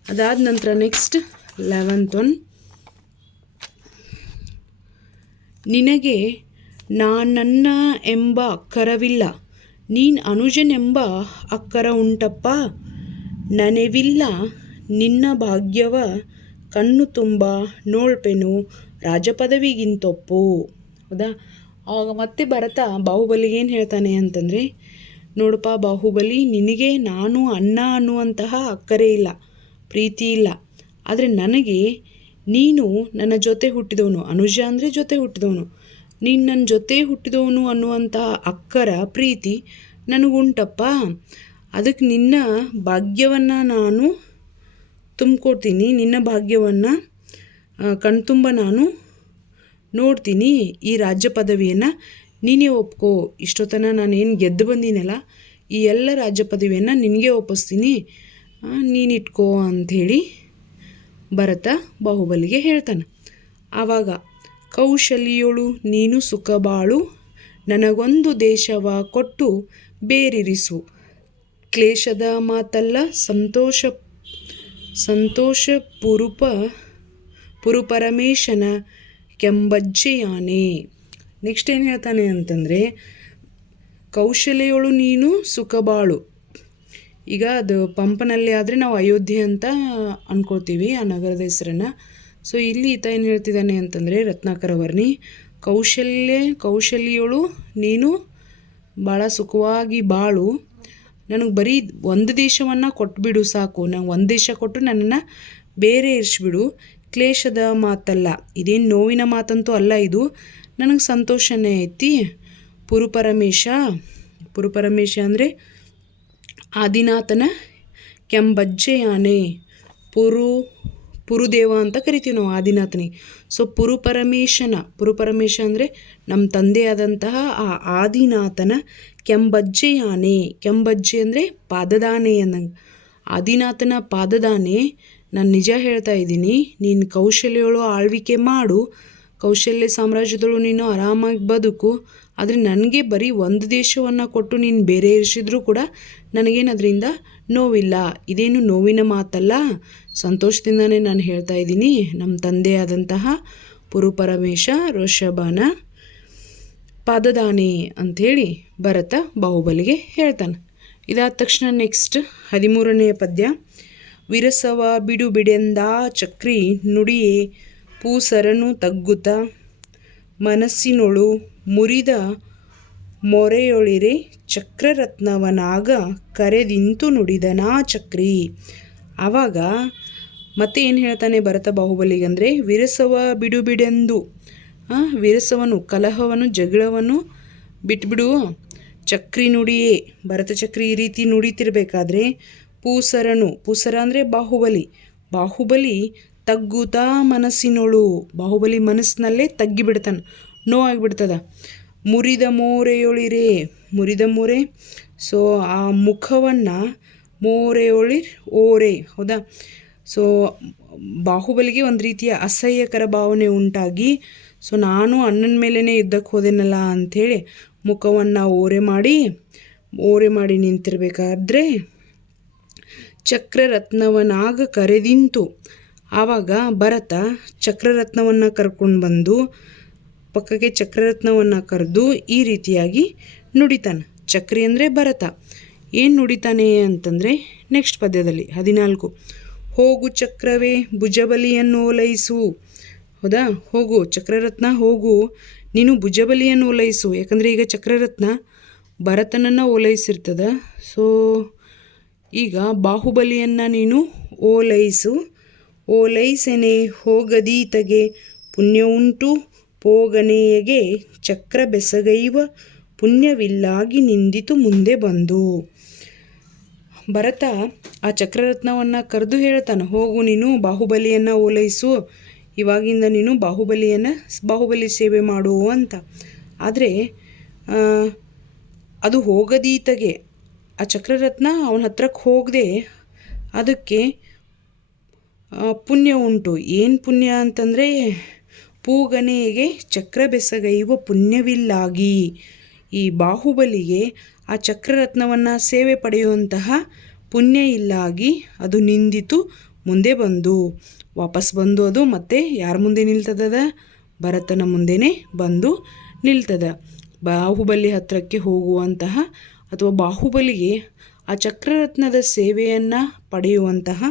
ಅದಾದ ನಂತರ ನೆಕ್ಸ್ಟ್ 11th one, ನಿನಗೆ ನಾನನ್ನ ಎಂಬ ಅಕ್ಕರವಿಲ್ಲ, ನೀನು ಅನುಜನೆಂಬ ಅಕ್ಕರ ಉಂಟಪ್ಪ, ನನವಿಲ್ಲ ನಿನ್ನ ಭಾಗ್ಯವ ಕಣ್ಣು ತುಂಬ ನೋಳ್ಪೆನು ರಾಜಪದವಿಗಿಂತೊಪ್ಪು. ಹೌದಾ? ಆವಾಗ ಮತ್ತೆ ಭರತ ಬಾಹುಬಲಿಗೆ ಏನು ಹೇಳ್ತಾನೆ ಅಂತಂದರೆ, ನೋಡಪ್ಪ ಬಾಹುಬಲಿ, ನಿನಗೆ ನಾನು ಅಣ್ಣ ಅನ್ನುವಂತಹ ಅಕ್ಕರೆ ಇಲ್ಲ, ಪ್ರೀತಿ ಇಲ್ಲ. ಆದರೆ ನನಗೆ ನೀನು ನನ್ನ ಜೊತೆ ಹುಟ್ಟಿದವನು, ಅನುಜ ಅಂದರೆ ಜೊತೆ ಹುಟ್ಟಿದವನು, ನೀನು ನನ್ನ ಜೊತೆ ಹುಟ್ಟಿದವನು ಅನ್ನುವಂತಹ ಅಕ್ಕರ ಪ್ರೀತಿ ನನಗುಂಟಪ್ಪ. ಅದಕ್ಕೆ ನಿನ್ನ ಭಾಗ್ಯವನ್ನು ನಾನು ತುಂಬಿಕೊಡ್ತೀನಿ, ನಿನ್ನ ಭಾಗ್ಯವನ್ನು ಕಣ್ತುಂಬ ನಾನು ನೋಡ್ತೀನಿ. ಈ ರಾಜ್ಯ ಪದವಿಯನ್ನು ನೀನೇ ಒಪ್ಕೋ. ಇಷ್ಟೊತ್ತನ ನಾನೇನು ಗೆದ್ದು ಬಂದಿನಲ್ಲ, ಈ ಎಲ್ಲ ರಾಜ್ಯ ಪದವಿಯನ್ನು ನಿನಗೆ ಒಪ್ಪಿಸ್ತೀನಿ, ನೀನಿಟ್ಕೋ ಅಂಥೇಳಿ ಭರತ ಬಾಹುಬಲಿಗೆ ಹೇಳ್ತಾನೆ. ಆವಾಗ ಕೌಶಲ್ಯಳು ನೀನು ಸುಖ ಬಾಳು, ನನಗೊಂದು ದೇಶವ ಕೊಟ್ಟು ಬೇರಿರಿಸು, ಕ್ಲೇಶದ ಮಾತಲ್ಲ ಸಂತೋಷ ಪುರುಪರಮೇಶನ ಕೆಂಬಜ್ಜೆಯಾನೆ. ನೆಕ್ಸ್ಟ್ ಏನು ಹೇಳ್ತಾನೆ ಅಂತಂದರೆ, ಕೌಶಲ್ಯಳು ನೀನು ಸುಖ ಬಾಳು. ಈಗ ಅದು ಪಂಪನಲ್ಲಿ ಆದರೆ ನಾವು ಅಯೋಧ್ಯೆ ಅಂತ ಅಂದ್ಕೊಳ್ತೀವಿ ಆ ನಗರದ ಹೆಸರನ್ನು. ಸೊ ಇಲ್ಲಿ ಈತ ಏನು ಹೇಳ್ತಿದ್ದಾನೆ ಅಂತಂದರೆ, ರತ್ನಾಕರ ವರ್ಣಿ, ಕೌಶಲ್ಯಳು ನೀನು ಭಾಳ ಸುಖವಾಗಿ ಬಾಳು, ನನಗೆ ಬರೀ ಒಂದು ದೇಶವನ್ನು ಕೊಟ್ಬಿಡು ಸಾಕು, ನಂಗೆ ಒಂದು ದೇಶ ಕೊಟ್ಟು ನನ್ನನ್ನು ಬೇರೆ ಇರಿಸ್ಬಿಡು. ಕ್ಲೇಶದ ಮಾತಲ್ಲ, ಇದೇನು ನೋವಿನ ಮಾತಂತೂ ಅಲ್ಲ, ಇದು ನನಗೆ ಸಂತೋಷನೇ ಐತಿ. ಪುರುಪರಮೇಶ ಅಂದರೆ ಆದಿನಾಥನ ಕೆಂಬಜ್ಜೆಯಾನೆ. ಪುರುದೇವ ಅಂತ ಕರಿತೀವಿ ನಾವು ಆದಿನಾಥನಿಗೆ. ಸೊ ಪುರುಪರಮೇಶ ಅಂದರೆ ನಮ್ಮ ತಂದೆಯಾದಂತಹ ಆ ಆದಿನಾಥನ ಕೆಂಬಜ್ಜೆಯಾನೆ. ಕೆಂಬಜ್ಜೆ ಅಂದರೆ ಪಾದದಾನೆ ಅನ್ನಂಗೆ. ಆದಿನಾಥನ ಪಾದದಾನೆ. ನಾನು ನಿಜ ಹೇಳ್ತಾ ಇದ್ದೀನಿ, ನೀನು ಕೌಶಲ್ಯಗಳು ಆಳ್ವಿಕೆ ಮಾಡು, ಕೌಶಲ್ಯ ಸಾಮ್ರಾಜ್ಯದಳು ನೀನು ಆರಾಮಾಗಿ ಬದುಕು. ಆದರೆ ನನಗೆ ಬರೀ ಒಂದು ದೇಶವನ್ನು ಕೊಟ್ಟು ನೀನು ಬೇರೆ ಇರಿಸಿದ್ರೂ ಕೂಡ ನನಗೇನು ಅದರಿಂದ ನೋವಿಲ್ಲ. ಇದೇನು ನೋವಿನ ಮಾತಲ್ಲ, ಸಂತೋಷದಿಂದನೇ ನಾನು ಹೇಳ್ತಾ ಇದ್ದೀನಿ. ನಮ್ಮ ತಂದೆಯಾದಂತಹ ಪುರುಪರಮೇಶ ಋಷಭನ ಪಾದದಾನೆ ಅಂಥೇಳಿ ಭರತ ಬಾಹುಬಲಿಗೆ ಹೇಳ್ತಾನೆ. ಇದಾದ ತಕ್ಷಣ ನೆಕ್ಸ್ಟ್ 13ನೇ ಪದ್ಯ. ವಿರಸವ ಬಿಡೆಂದ ಚಕ್ರಿ ನುಡಿಯೇ ಪೂಸರನು ತಗ್ಗುತ್ತ, ಮನಸ್ಸಿನೊಳು ಮುರಿದ ಮೊರೆಯೊಳಿರೆ ಚಕ್ರರತ್ನವನಾಗ ಕರೆದಿಂತು ನುಡಿದನಾ ಚಕ್ರಿ. ಆವಾಗ ಮತ್ತೆ ಏನು ಹೇಳ್ತಾನೆ ಭರತ ಬಾಹುಬಲಿಗಂದರೆ, ವಿರಸವ ಬಿಡೆಂದು, ವಿರಸವನ್ನು, ಕಲಹವನ್ನು, ಜಗಳವನ್ನು ಬಿಟ್ಬಿಡು. ಚಕ್ರಿ ನುಡಿಯೇ, ಭರತ ಚಕ್ರಿ ಈ ರೀತಿ ನುಡಿತಿರ್ಬೇಕಾದ್ರೆ, ಪೂಸರ ಅಂದರೆ ಬಾಹುಬಲಿ ತಗ್ಗುತ್ತಾ ಮನಸ್ಸಿನೊಳು, ಬಾಹುಬಲಿ ಮನಸ್ಸಿನಲ್ಲೇ ತಗ್ಗಿಬಿಡ್ತಾನೆ, ನೋವಾಗಿಬಿಡ್ತದ. ಮುರಿದ ಮೋರೆ, ಸೊ ಆ ಮುಖವನ್ನು ಓರೆ, ಹೌದಾ? ಸೊ ಬಾಹುಬಲಿಗೆ ಒಂದು ರೀತಿಯ ಅಸಹ್ಯಕರ ಭಾವನೆ ಉಂಟಾಗಿ, ಸೊ ನಾನು ಅಣ್ಣನ ಮೇಲೇ ಯುದ್ಧಕ್ಕೆ ಹೋದೆನಲ್ಲ ಅಂಥೇಳಿ ಮುಖವನ್ನು ಓರೆ ಮಾಡಿ ನಿಂತಿರ್ಬೇಕಾದ್ರೆ ಚಕ್ರರತ್ನವನಾಗ ಕರೆದಿಂತು. ಆವಾಗ ಭರತ ಚಕ್ರರತ್ನವನ್ನು ಕರ್ಕೊಂಡು ಬಂದು ಪಕ್ಕಕ್ಕೆ ಚಕ್ರರತ್ನವನ್ನು ಕರೆದು ಈ ರೀತಿಯಾಗಿ ನುಡಿತಾನೆ. ಚಕ್ರಿ ಅಂದರೆ ಭರತ. ಏನು ನುಡಿತಾನೆ ಅಂತಂದರೆ ನೆಕ್ಸ್ಟ್ ಪದ್ಯದಲ್ಲಿ 14, ಹೋಗು ಚಕ್ರವೇ ಭುಜಬಲಿಯನ್ನು ಓಲೈಸು. ಹೌದಾ? ಹೋಗು ಚಕ್ರರತ್ನ, ಹೋಗು ನೀನು ಭುಜಬಲಿಯನ್ನು ಓಲೈಸು. ಯಾಕಂದರೆ ಈಗ ಚಕ್ರರತ್ನ ಭರತನನ್ನು ಓಲೈಸಿರ್ತದ. ಸೊ ಈಗ ಬಾಹುಬಲಿಯನ್ನು ನೀನು ಓಲೈಸೆನೆ ಹೋಗದೀತಗೆ ಪುಣ್ಯ ಉಂಟು ಪೋಗನೆಯಗೆ ಚಕ್ರ ಬೆಸಗೈವ ಪುಣ್ಯವಿಲ್ಲಾಗಿ ನಿಂದಿತು ಮುಂದೆ ಬಂದು. ಭರತ ಆ ಚಕ್ರರತ್ನವನ್ನು ಕರೆದು ಹೇಳ್ತಾನೆ, ಹೋಗು ನೀನು ಬಾಹುಬಲಿಯನ್ನು ಓಲೈಸು. ಇವಾಗಿಂದ ನೀನು ಬಾಹುಬಲಿ ಸೇವೆ ಮಾಡು ಅಂತ. ಆದರೆ ಅದು ಹೋಗದೀತಗೆ ಆ ಚಕ್ರರತ್ನ ಅವನ ಹತ್ರಕ್ಕೆ ಹೋಗದೆ ಅದಕ್ಕೆ ಪುಣ್ಯ ಉಂಟು. ಏನು ಪುಣ್ಯ ಅಂತಂದರೆ, ಪೂಗನೆಗೆ ಚಕ್ರ ಬೆಸಗೈವ ಪುಣ್ಯವಿಲ್ಲಾಗಿ, ಈ ಬಾಹುಬಲಿಗೆ ಆ ಚಕ್ರರತ್ನವನ್ನು ಸೇವೆ ಪಡೆಯುವಂತಹ ಪುಣ್ಯ ಇಲ್ಲಾಗಿ ಅದು ನಿಂದಿತು ಮುಂದೆ ಬಂದು ವಾಪಸ್ ಬಂದು ಅದು ಮತ್ತೆ ಯಾರ ಮುಂದೆ ನಿಲ್ತದ? ಭರತನ ಮುಂದೆನೇ ಬಂದು ನಿಲ್ತದ. ಬಾಹುಬಲಿ ಹತ್ತಿರಕ್ಕೆ ಹೋಗುವಂತಹ ಅಥವಾ ಬಾಹುಬಲಿಗೆ ಆ ಚಕ್ರರತ್ನದ ಸೇವೆಯನ್ನು ಪಡೆಯುವಂತಹ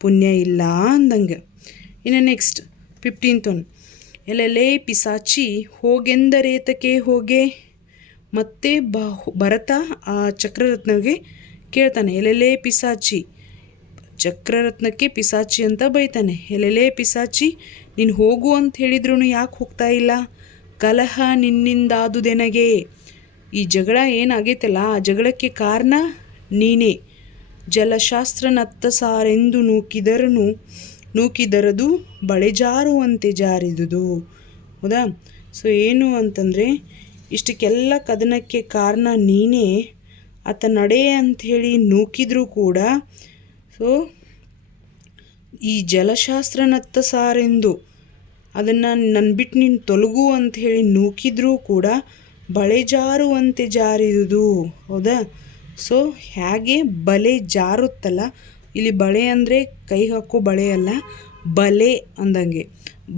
ಪುಣ್ಯ ಇಲ್ಲ ಅಂದಂಗೆ. ಇನ್ನು ನೆಕ್ಸ್ಟ್ 15th one, ಎಲ್ಲೆಲ್ಲೇ ಪಿಸಾಚಿ ಹೋಗೆಂದರೇತಕ್ಕೆ ಹೋಗೆ. ಮತ್ತೆ ಭರತ ಆ ಚಕ್ರರತ್ನಗೆ ಕೇಳ್ತಾನೆ, ಎಲ್ಲೆಲ್ಲೇ ಪಿಸಾಚಿ, ಚಕ್ರರತ್ನಕ್ಕೆ ಪಿಸಾಚಿ ಅಂತ ಬೈತಾನೆ. ಎಲ್ಲೆಲ್ಲೇ ಪಿಸಾಚಿ, ನೀನು ಹೋಗು ಅಂತ ಹೇಳಿದ್ರು ಯಾಕೆ ಹೋಗ್ತಾ ಇಲ್ಲ? ಕಲಹ ನಿನ್ನಿಂದಾದುದೆನಗೆ, ಈ ಜಗಳ ಏನಾಗೈತಲ್ಲ ಆ ಜಗಳಕ್ಕೆ ಕಾರಣ ನೀನೇ. ಜಲಶಾಸ್ತ್ರನತ್ತ ಸಾರೆಂದು ನೂಕಿದರದು ಬಳೆಜಾರುವಂತೆ ಜಾರಿದುದು. ಹೌದಾ? ಸೊ ಏನು ಅಂತಂದರೆ, ಇಷ್ಟಕ್ಕೆಲ್ಲ ಕದನಕ್ಕೆ ಕಾರಣ ನೀನೇ. ಆತ ನಡೆ ಅಂಥೇಳಿ ನೂಕಿದ್ರೂ ಕೂಡ, ಸೊ ಈ ಜಲಶಾಸ್ತ್ರನತ್ತ ಸಾರೆಂದು ಅದನ್ನು ನನ್ನ ಬಿಟ್ಟು ನೀನು ತೊಲಗು ಅಂಥೇಳಿ ನೂಕಿದ್ರೂ ಕೂಡ ಬಳೆ ಜಾರುವಂತೆ ಜಾರಿದುದು. ಹೌದಾ? ಸೊ ಹೇಗೆ ಬಲೆ ಜಾರುತ್ತಲ್ಲ, ಇಲ್ಲಿ ಬಳೆ ಅಂದರೆ ಕೈ ಹಾಕೋ ಬಳೆ ಅಲ್ಲ, ಬಲೆ ಅಂದಂಗೆ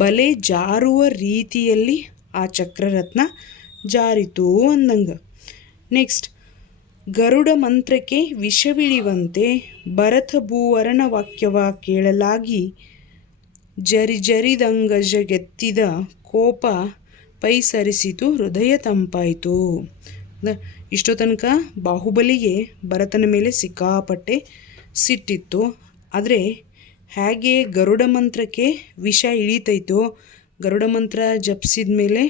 ಬಲೆ ಜಾರುವ ರೀತಿಯಲ್ಲಿ ಆ ಚಕ್ರರತ್ನ ಜಾರಿತು ಅಂದಂಗೆ. ನೆಕ್ಸ್ಟ್, ಗರುಡ ಮಂತ್ರಕ್ಕೆ ವಿಷವಿಳಿವಂತೆ ಭರತ ಭೂವರನ ವಾಕ್ಯವ ಕೇಳಲಾಗಿ ಜರಿದಂಗಜಗೆತ್ತಿದ ಕೋಪ ಪೈಸರಿಸಿತು ಹೃದಯ ತಂಪಾಯಿತು. ಇಷ್ಟೋ ತನಕ ಬಾಹುಬಲಿಗೆ ಭರತನ ಮೇಲೆ ಸಿಕ್ಕಾಪಟ್ಟೆ ಸಿಟ್ಟಿತ್ತು. ಆದರೆ ಹೇಗೆ ಗರುಡ ಮಂತ್ರಕ್ಕೆ ವಿಷ ಇಳೀತೈತೋ, ಗರುಡ ಮಂತ್ರ ಜಪಿಸಿದ ಮೇಲೆ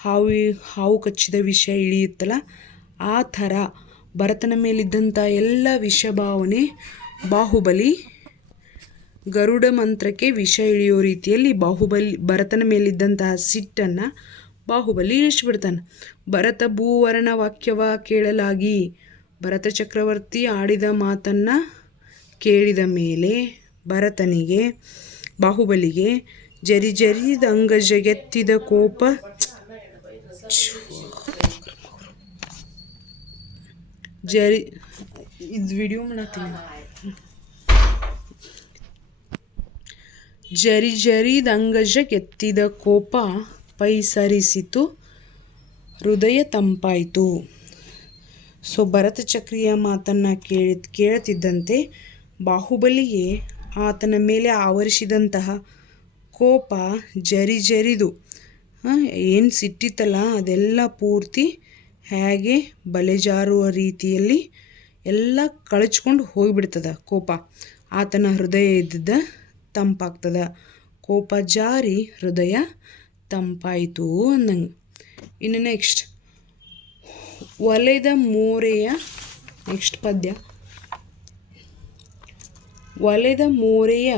ಹಾವು ಕಚ್ಚಿದ ವಿಷ ಇಳಿಯುತ್ತಲ್ಲ, ಆ ಥರ ಭರತನ ಮೇಲಿದ್ದಂಥ ಎಲ್ಲ ವಿಷಭಾವನೆ ಬಾಹುಬಲಿ ಗರುಡ ಮಂತ್ರಕ್ಕೆ ವಿಷ ಇಳಿಯೋ ರೀತಿಯಲ್ಲಿ ಭರತನ ಮೇಲಿದ್ದಂತಹ ಸಿಟ್ಟನ್ನು ಬಾಹುಬಲಿ ಇಳಿಸ್ಬಿಡ್ತಾನೆ. ಭರತ ಭೂವರನ ವಾಕ್ಯವ ಕೇಳಲಾಗಿ, ಭರತ ಚಕ್ರವರ್ತಿ ಆಡಿದ ಮಾತನ್ನು ಕೇಳಿದ ಮೇಲೆ ಭರತನಿಗೆ ಬಾಹುಬಲಿಗೆ ಜರಿದಂಗಜಗೆತ್ತಿದ ಕೋಪ ಇದು ವಿಡಿಯೋ ಮಾಡತ್ತೀನಿ. ಜರಿದಂಗಜಗೆತ್ತಿದ ಕೋಪ ಪೈಸರಿಸಿತು ಹೃದಯ ತಂಪಾಯಿತು. ಸೊ ಭರತ ಚಕ್ರಿಯ ಮಾತನ್ನು ಕೇಳ್ತಿದ್ದಂತೆ ಬಾಹುಬಲಿಗೆ ಆತನ ಮೇಲೆ ಆವರಿಸಿದಂತಹ ಕೋಪ ಜರಿದು ಏನು ಸಿಟ್ಟಿತ್ತಲ್ಲ ಅದೆಲ್ಲ ಪೂರ್ತಿ ಹೇಗೆ ಬಲೆಜಾರುವ ರೀತಿಯಲ್ಲಿ ಎಲ್ಲ ಕಳಚ್ಕೊಂಡು ಹೋಗಿಬಿಡ್ತದ. ಕೋಪ ಆತನ ಹೃದಯ ಇದ್ದಿದ್ದ ತಂಪಾಗ್ತದ. ಕೋಪ ಜಾರಿ ಹೃದಯ ತಂಪಾಯಿತು ಅಂದಂಗೆ. ಇನ್ನು ನೆಕ್ಸ್ಟ್, ಒಲೆದ ಮೋರೆಯ ನೆಕ್ಸ್ಟ್ ಪದ್ಯ. ಒಲೆದ ಮೋರೆಯ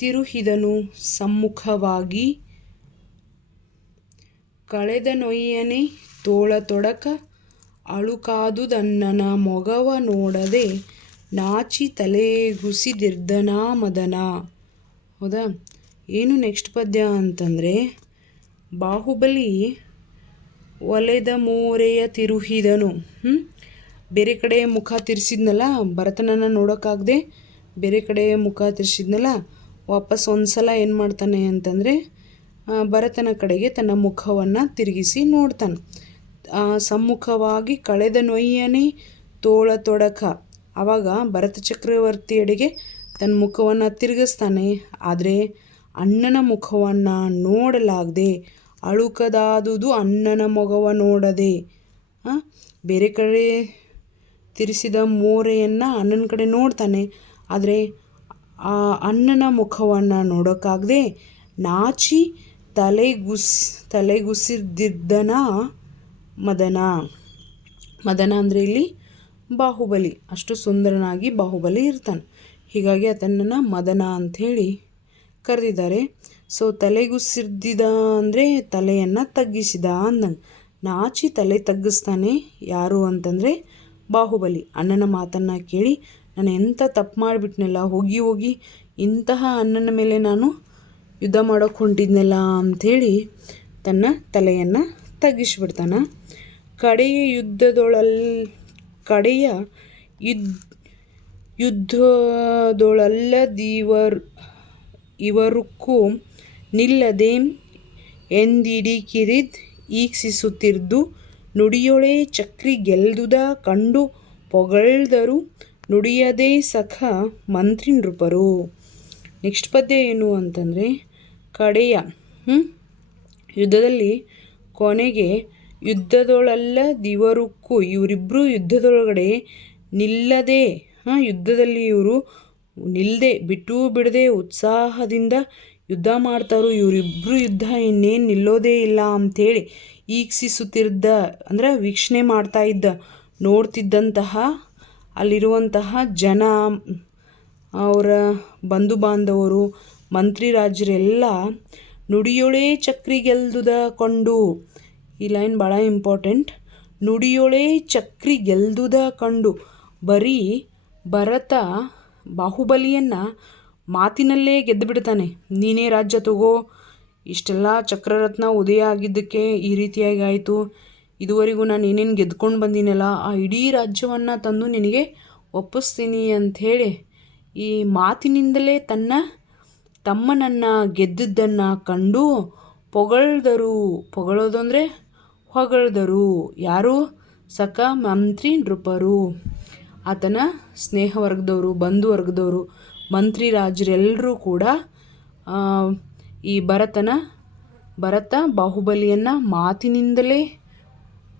ತಿರುಹಿದನು ಸಮ್ಮುಖವಾಗಿ, ಕಳೆದ ನೊಯ್ಯನೆ ತೋಳ ತೊಡಕ ಅಳುಕಾದುದನ್ನನ ಮೊಗವ ನೋಡದೆ ನಾಚಿ ತಲೆಗುಸಿದಿರ್ದನಾ ಮದನ. ಹೌದಾ? ಏನು ನೆಕ್ಸ್ಟ್ ಪದ್ಯ ಅಂತಂದರೆ, ಬಾಹುಬಲಿ ಒಲೆದ ಮೋರೆಯ ತಿರುಹಿದನು, ಬೇರೆ ಕಡೆ ಮುಖ ತಿರ್ಸಿದ್ನಲ್ಲ, ಭರತನನ್ನು ನೋಡೋಕ್ಕಾಗದೆ ಬೇರೆ ಕಡೆ ಮುಖ ತಿರ್ಸಿದ್ನಲ್ಲ, ವಾಪಸ್ ಒಂದ್ಸಲ ಏನು ಮಾಡ್ತಾನೆ ಅಂತಂದರೆ ಭರತನ ಕಡೆಗೆ ತನ್ನ ಮುಖವನ್ನು ತಿರುಗಿಸಿ ನೋಡ್ತಾನೆ. ಸಮ್ಮುಖವಾಗಿ ಕಳೆದ ನೊಯ್ಯನೆ ತೋಳ ತೊಡಕ, ಆವಾಗ ಭರತ ಚಕ್ರವರ್ತಿಯಡೆಗೆ ತನ್ನ ಮುಖವನ್ನು ತಿರುಗಿಸ್ತಾನೆ. ಆದರೆ ಅಣ್ಣನ ಮುಖವನ್ನು ನೋಡಲಾಗದೆ ಅಳುಕದಾದುದು ಅಣ್ಣನ ಮೊಗವ ನೋಡದೆ, ಬೇರೆ ಕಡೆ ತಿರ್ಸಿದ ಮೋರೆಯನ್ನು ಅಣ್ಣನ ಕಡೆ ನೋಡ್ತಾನೆ, ಆದರೆ ಆ ಅಣ್ಣನ ಮುಖವನ್ನು ನೋಡೋಕ್ಕಾಗದೆ ನಾಚಿ ತಲೆಗುಸಿದಿದ್ದನ ಮದನ. ಮದನ ಅಂದರೆ ಇಲ್ಲಿ ಬಾಹುಬಲಿ, ಅಷ್ಟು ಸುಂದರನಾಗಿ ಬಾಹುಬಲಿ ಇರ್ತಾನೆ. ಹೀಗಾಗಿ ಆತನನ್ನು ಮದನ ಅಂಥೇಳಿ ಕರೆದಿದ್ದಾರೆ. ಸೊ ತಲೆಗುಸಿರ್ದಿದ ಅಂದರೆ ತಲೆಯನ್ನು ತಗ್ಗಿಸಿದ ಅಂದಂಗೆ. ನಾಚಿ ತಲೆ ತಗ್ಗಿಸ್ತಾನೆ ಯಾರು ಅಂತಂದರೆ ಬಾಹುಬಲಿ. ಅಣ್ಣನ ಮಾತನ್ನು ಕೇಳಿ ನಾನು ಎಂಥ ತಪ್ಪು ಮಾಡಿಬಿಟ್ನಲ್ಲ, ಹೋಗಿ ಹೋಗಿ ಇಂತಹ ಅಣ್ಣನ ಮೇಲೆ ನಾನು ಯುದ್ಧ ಮಾಡೋಕ್ಕೆ ಹೊಂಟಿದ್ನಲ್ಲ ಅಂಥೇಳಿ ತನ್ನ ತಲೆಯನ್ನು ತಗ್ಗಿಸ್ಬಿಡ್ತಾನೆ. ಕಡೆಯ ಯುದ್ಧದೊಳಲ್ಲದಿವರುಕ್ಕೂ ನಿಲ್ಲದೇಂ ಎಂದಿಡಿಕಿರಿದ್ ಈಕ್ಷಿಸುತ್ತಿರ್ದು ನುಡಿಯೊಳೆ ಚಕ್ರಿ ಗೆಲ್ದುದ ಕಂಡು ಪೊಗಳ್ದರು ನುಡಿಯದೇ ಸಖ ಮಂತ್ರಿ ನೃಪರು. ನೆಕ್ಸ್ಟ್ ಪದ್ಯ ಏನು ಅಂತಂದರೆ, ಕಡೆಯ ಯುದ್ಧದಲ್ಲಿ ಕೊನೆಗೆ ಯುದ್ಧದೊಳಲ್ಲದಿವರುಕ್ಕೂ ಇವರಿಬ್ಬರು ಯುದ್ಧದೊಳಗಡೆ ನಿಲ್ಲದೆ, ಯುದ್ಧದಲ್ಲಿ ಇವರು ನಿಲ್ಲದೆ ಬಿಟ್ಟು ಬಿಡದೆ ಉತ್ಸಾಹದಿಂದ ಯುದ್ಧ ಮಾಡ್ತಾರೋ, ಇವರಿಬ್ಬರು ಯುದ್ಧ ಇನ್ನೇನು ನಿಲ್ಲೋದೇ ಇಲ್ಲ ಅಂಥೇಳಿ ಈಕ್ಷಿಸುತ್ತಿದ್ದ ಅಂದರೆ ವೀಕ್ಷಣೆ ಮಾಡ್ತಾ ಇದ್ದ, ನೋಡ್ತಿದ್ದಂತಹ ಅಲ್ಲಿರುವಂತಹ ಜನ, ಅವರ ಬಂಧು ಬಾಂಧವರು, ಮಂತ್ರಿ ರಾಜರೆಲ್ಲ ನುಡಿಯೊಳೆ ಚಕ್ರಿ ಗೆಲ್ದುದ ಕಂಡು, ಈ ಲೈನ್ ಭಾಳ ಇಂಪಾರ್ಟೆಂಟ್, ನುಡಿಯೊಳೆ ಚಕ್ರಿ ಗೆಲ್ದುದ ಕಂಡು, ಬರೀ ಭರತ ಬಾಹುಬಲಿಯನ್ನು ಮಾತಿನಲ್ಲೇ ಗೆದ್ದು ಬಿಡ್ತಾನೆ. ನೀನೇ ರಾಜ್ಯ ತಗೋ, ಇಷ್ಟೆಲ್ಲ ಚಕ್ರರತ್ನ ಉದಯ ಆಗಿದ್ದಕ್ಕೆ ಈ ರೀತಿಯಾಗಿ ಆಯಿತು, ಇದುವರೆಗೂ ನಾನು ಏನೇನು ಗೆದ್ಕೊಂಡು ಬಂದಿನಲ್ಲ ಆ ಇಡೀ ರಾಜ್ಯವನ್ನು ತಂದು ನಿನಗೆ ಒಪ್ಪಿಸ್ತೀನಿ ಅಂಥೇಳಿ ಈ ಮಾತಿನಿಂದಲೇ ತನ್ನ ತಮ್ಮನನ್ನು ಗೆದ್ದಿದ್ದನ್ನು ಕಂಡು ಪೊಗಳ್ದರು. ಪೊಗಳೋದು ಅಂದರೆ ಹೊಗಳ್ದರು. ಯಾರು? ಸಖ ಮಂತ್ರಿ ನೃಪರು. ಆತನ ಸ್ನೇಹವರ್ಗದವರು, ಬಂಧುವರ್ಗದವರು, ಮಂತ್ರಿ ರಾಜರೆಲ್ಲರೂ ಕೂಡ ಈ ಭರತ ಬಾಹುಬಲಿಯನ್ನು ಮಾತಿನಿಂದಲೇ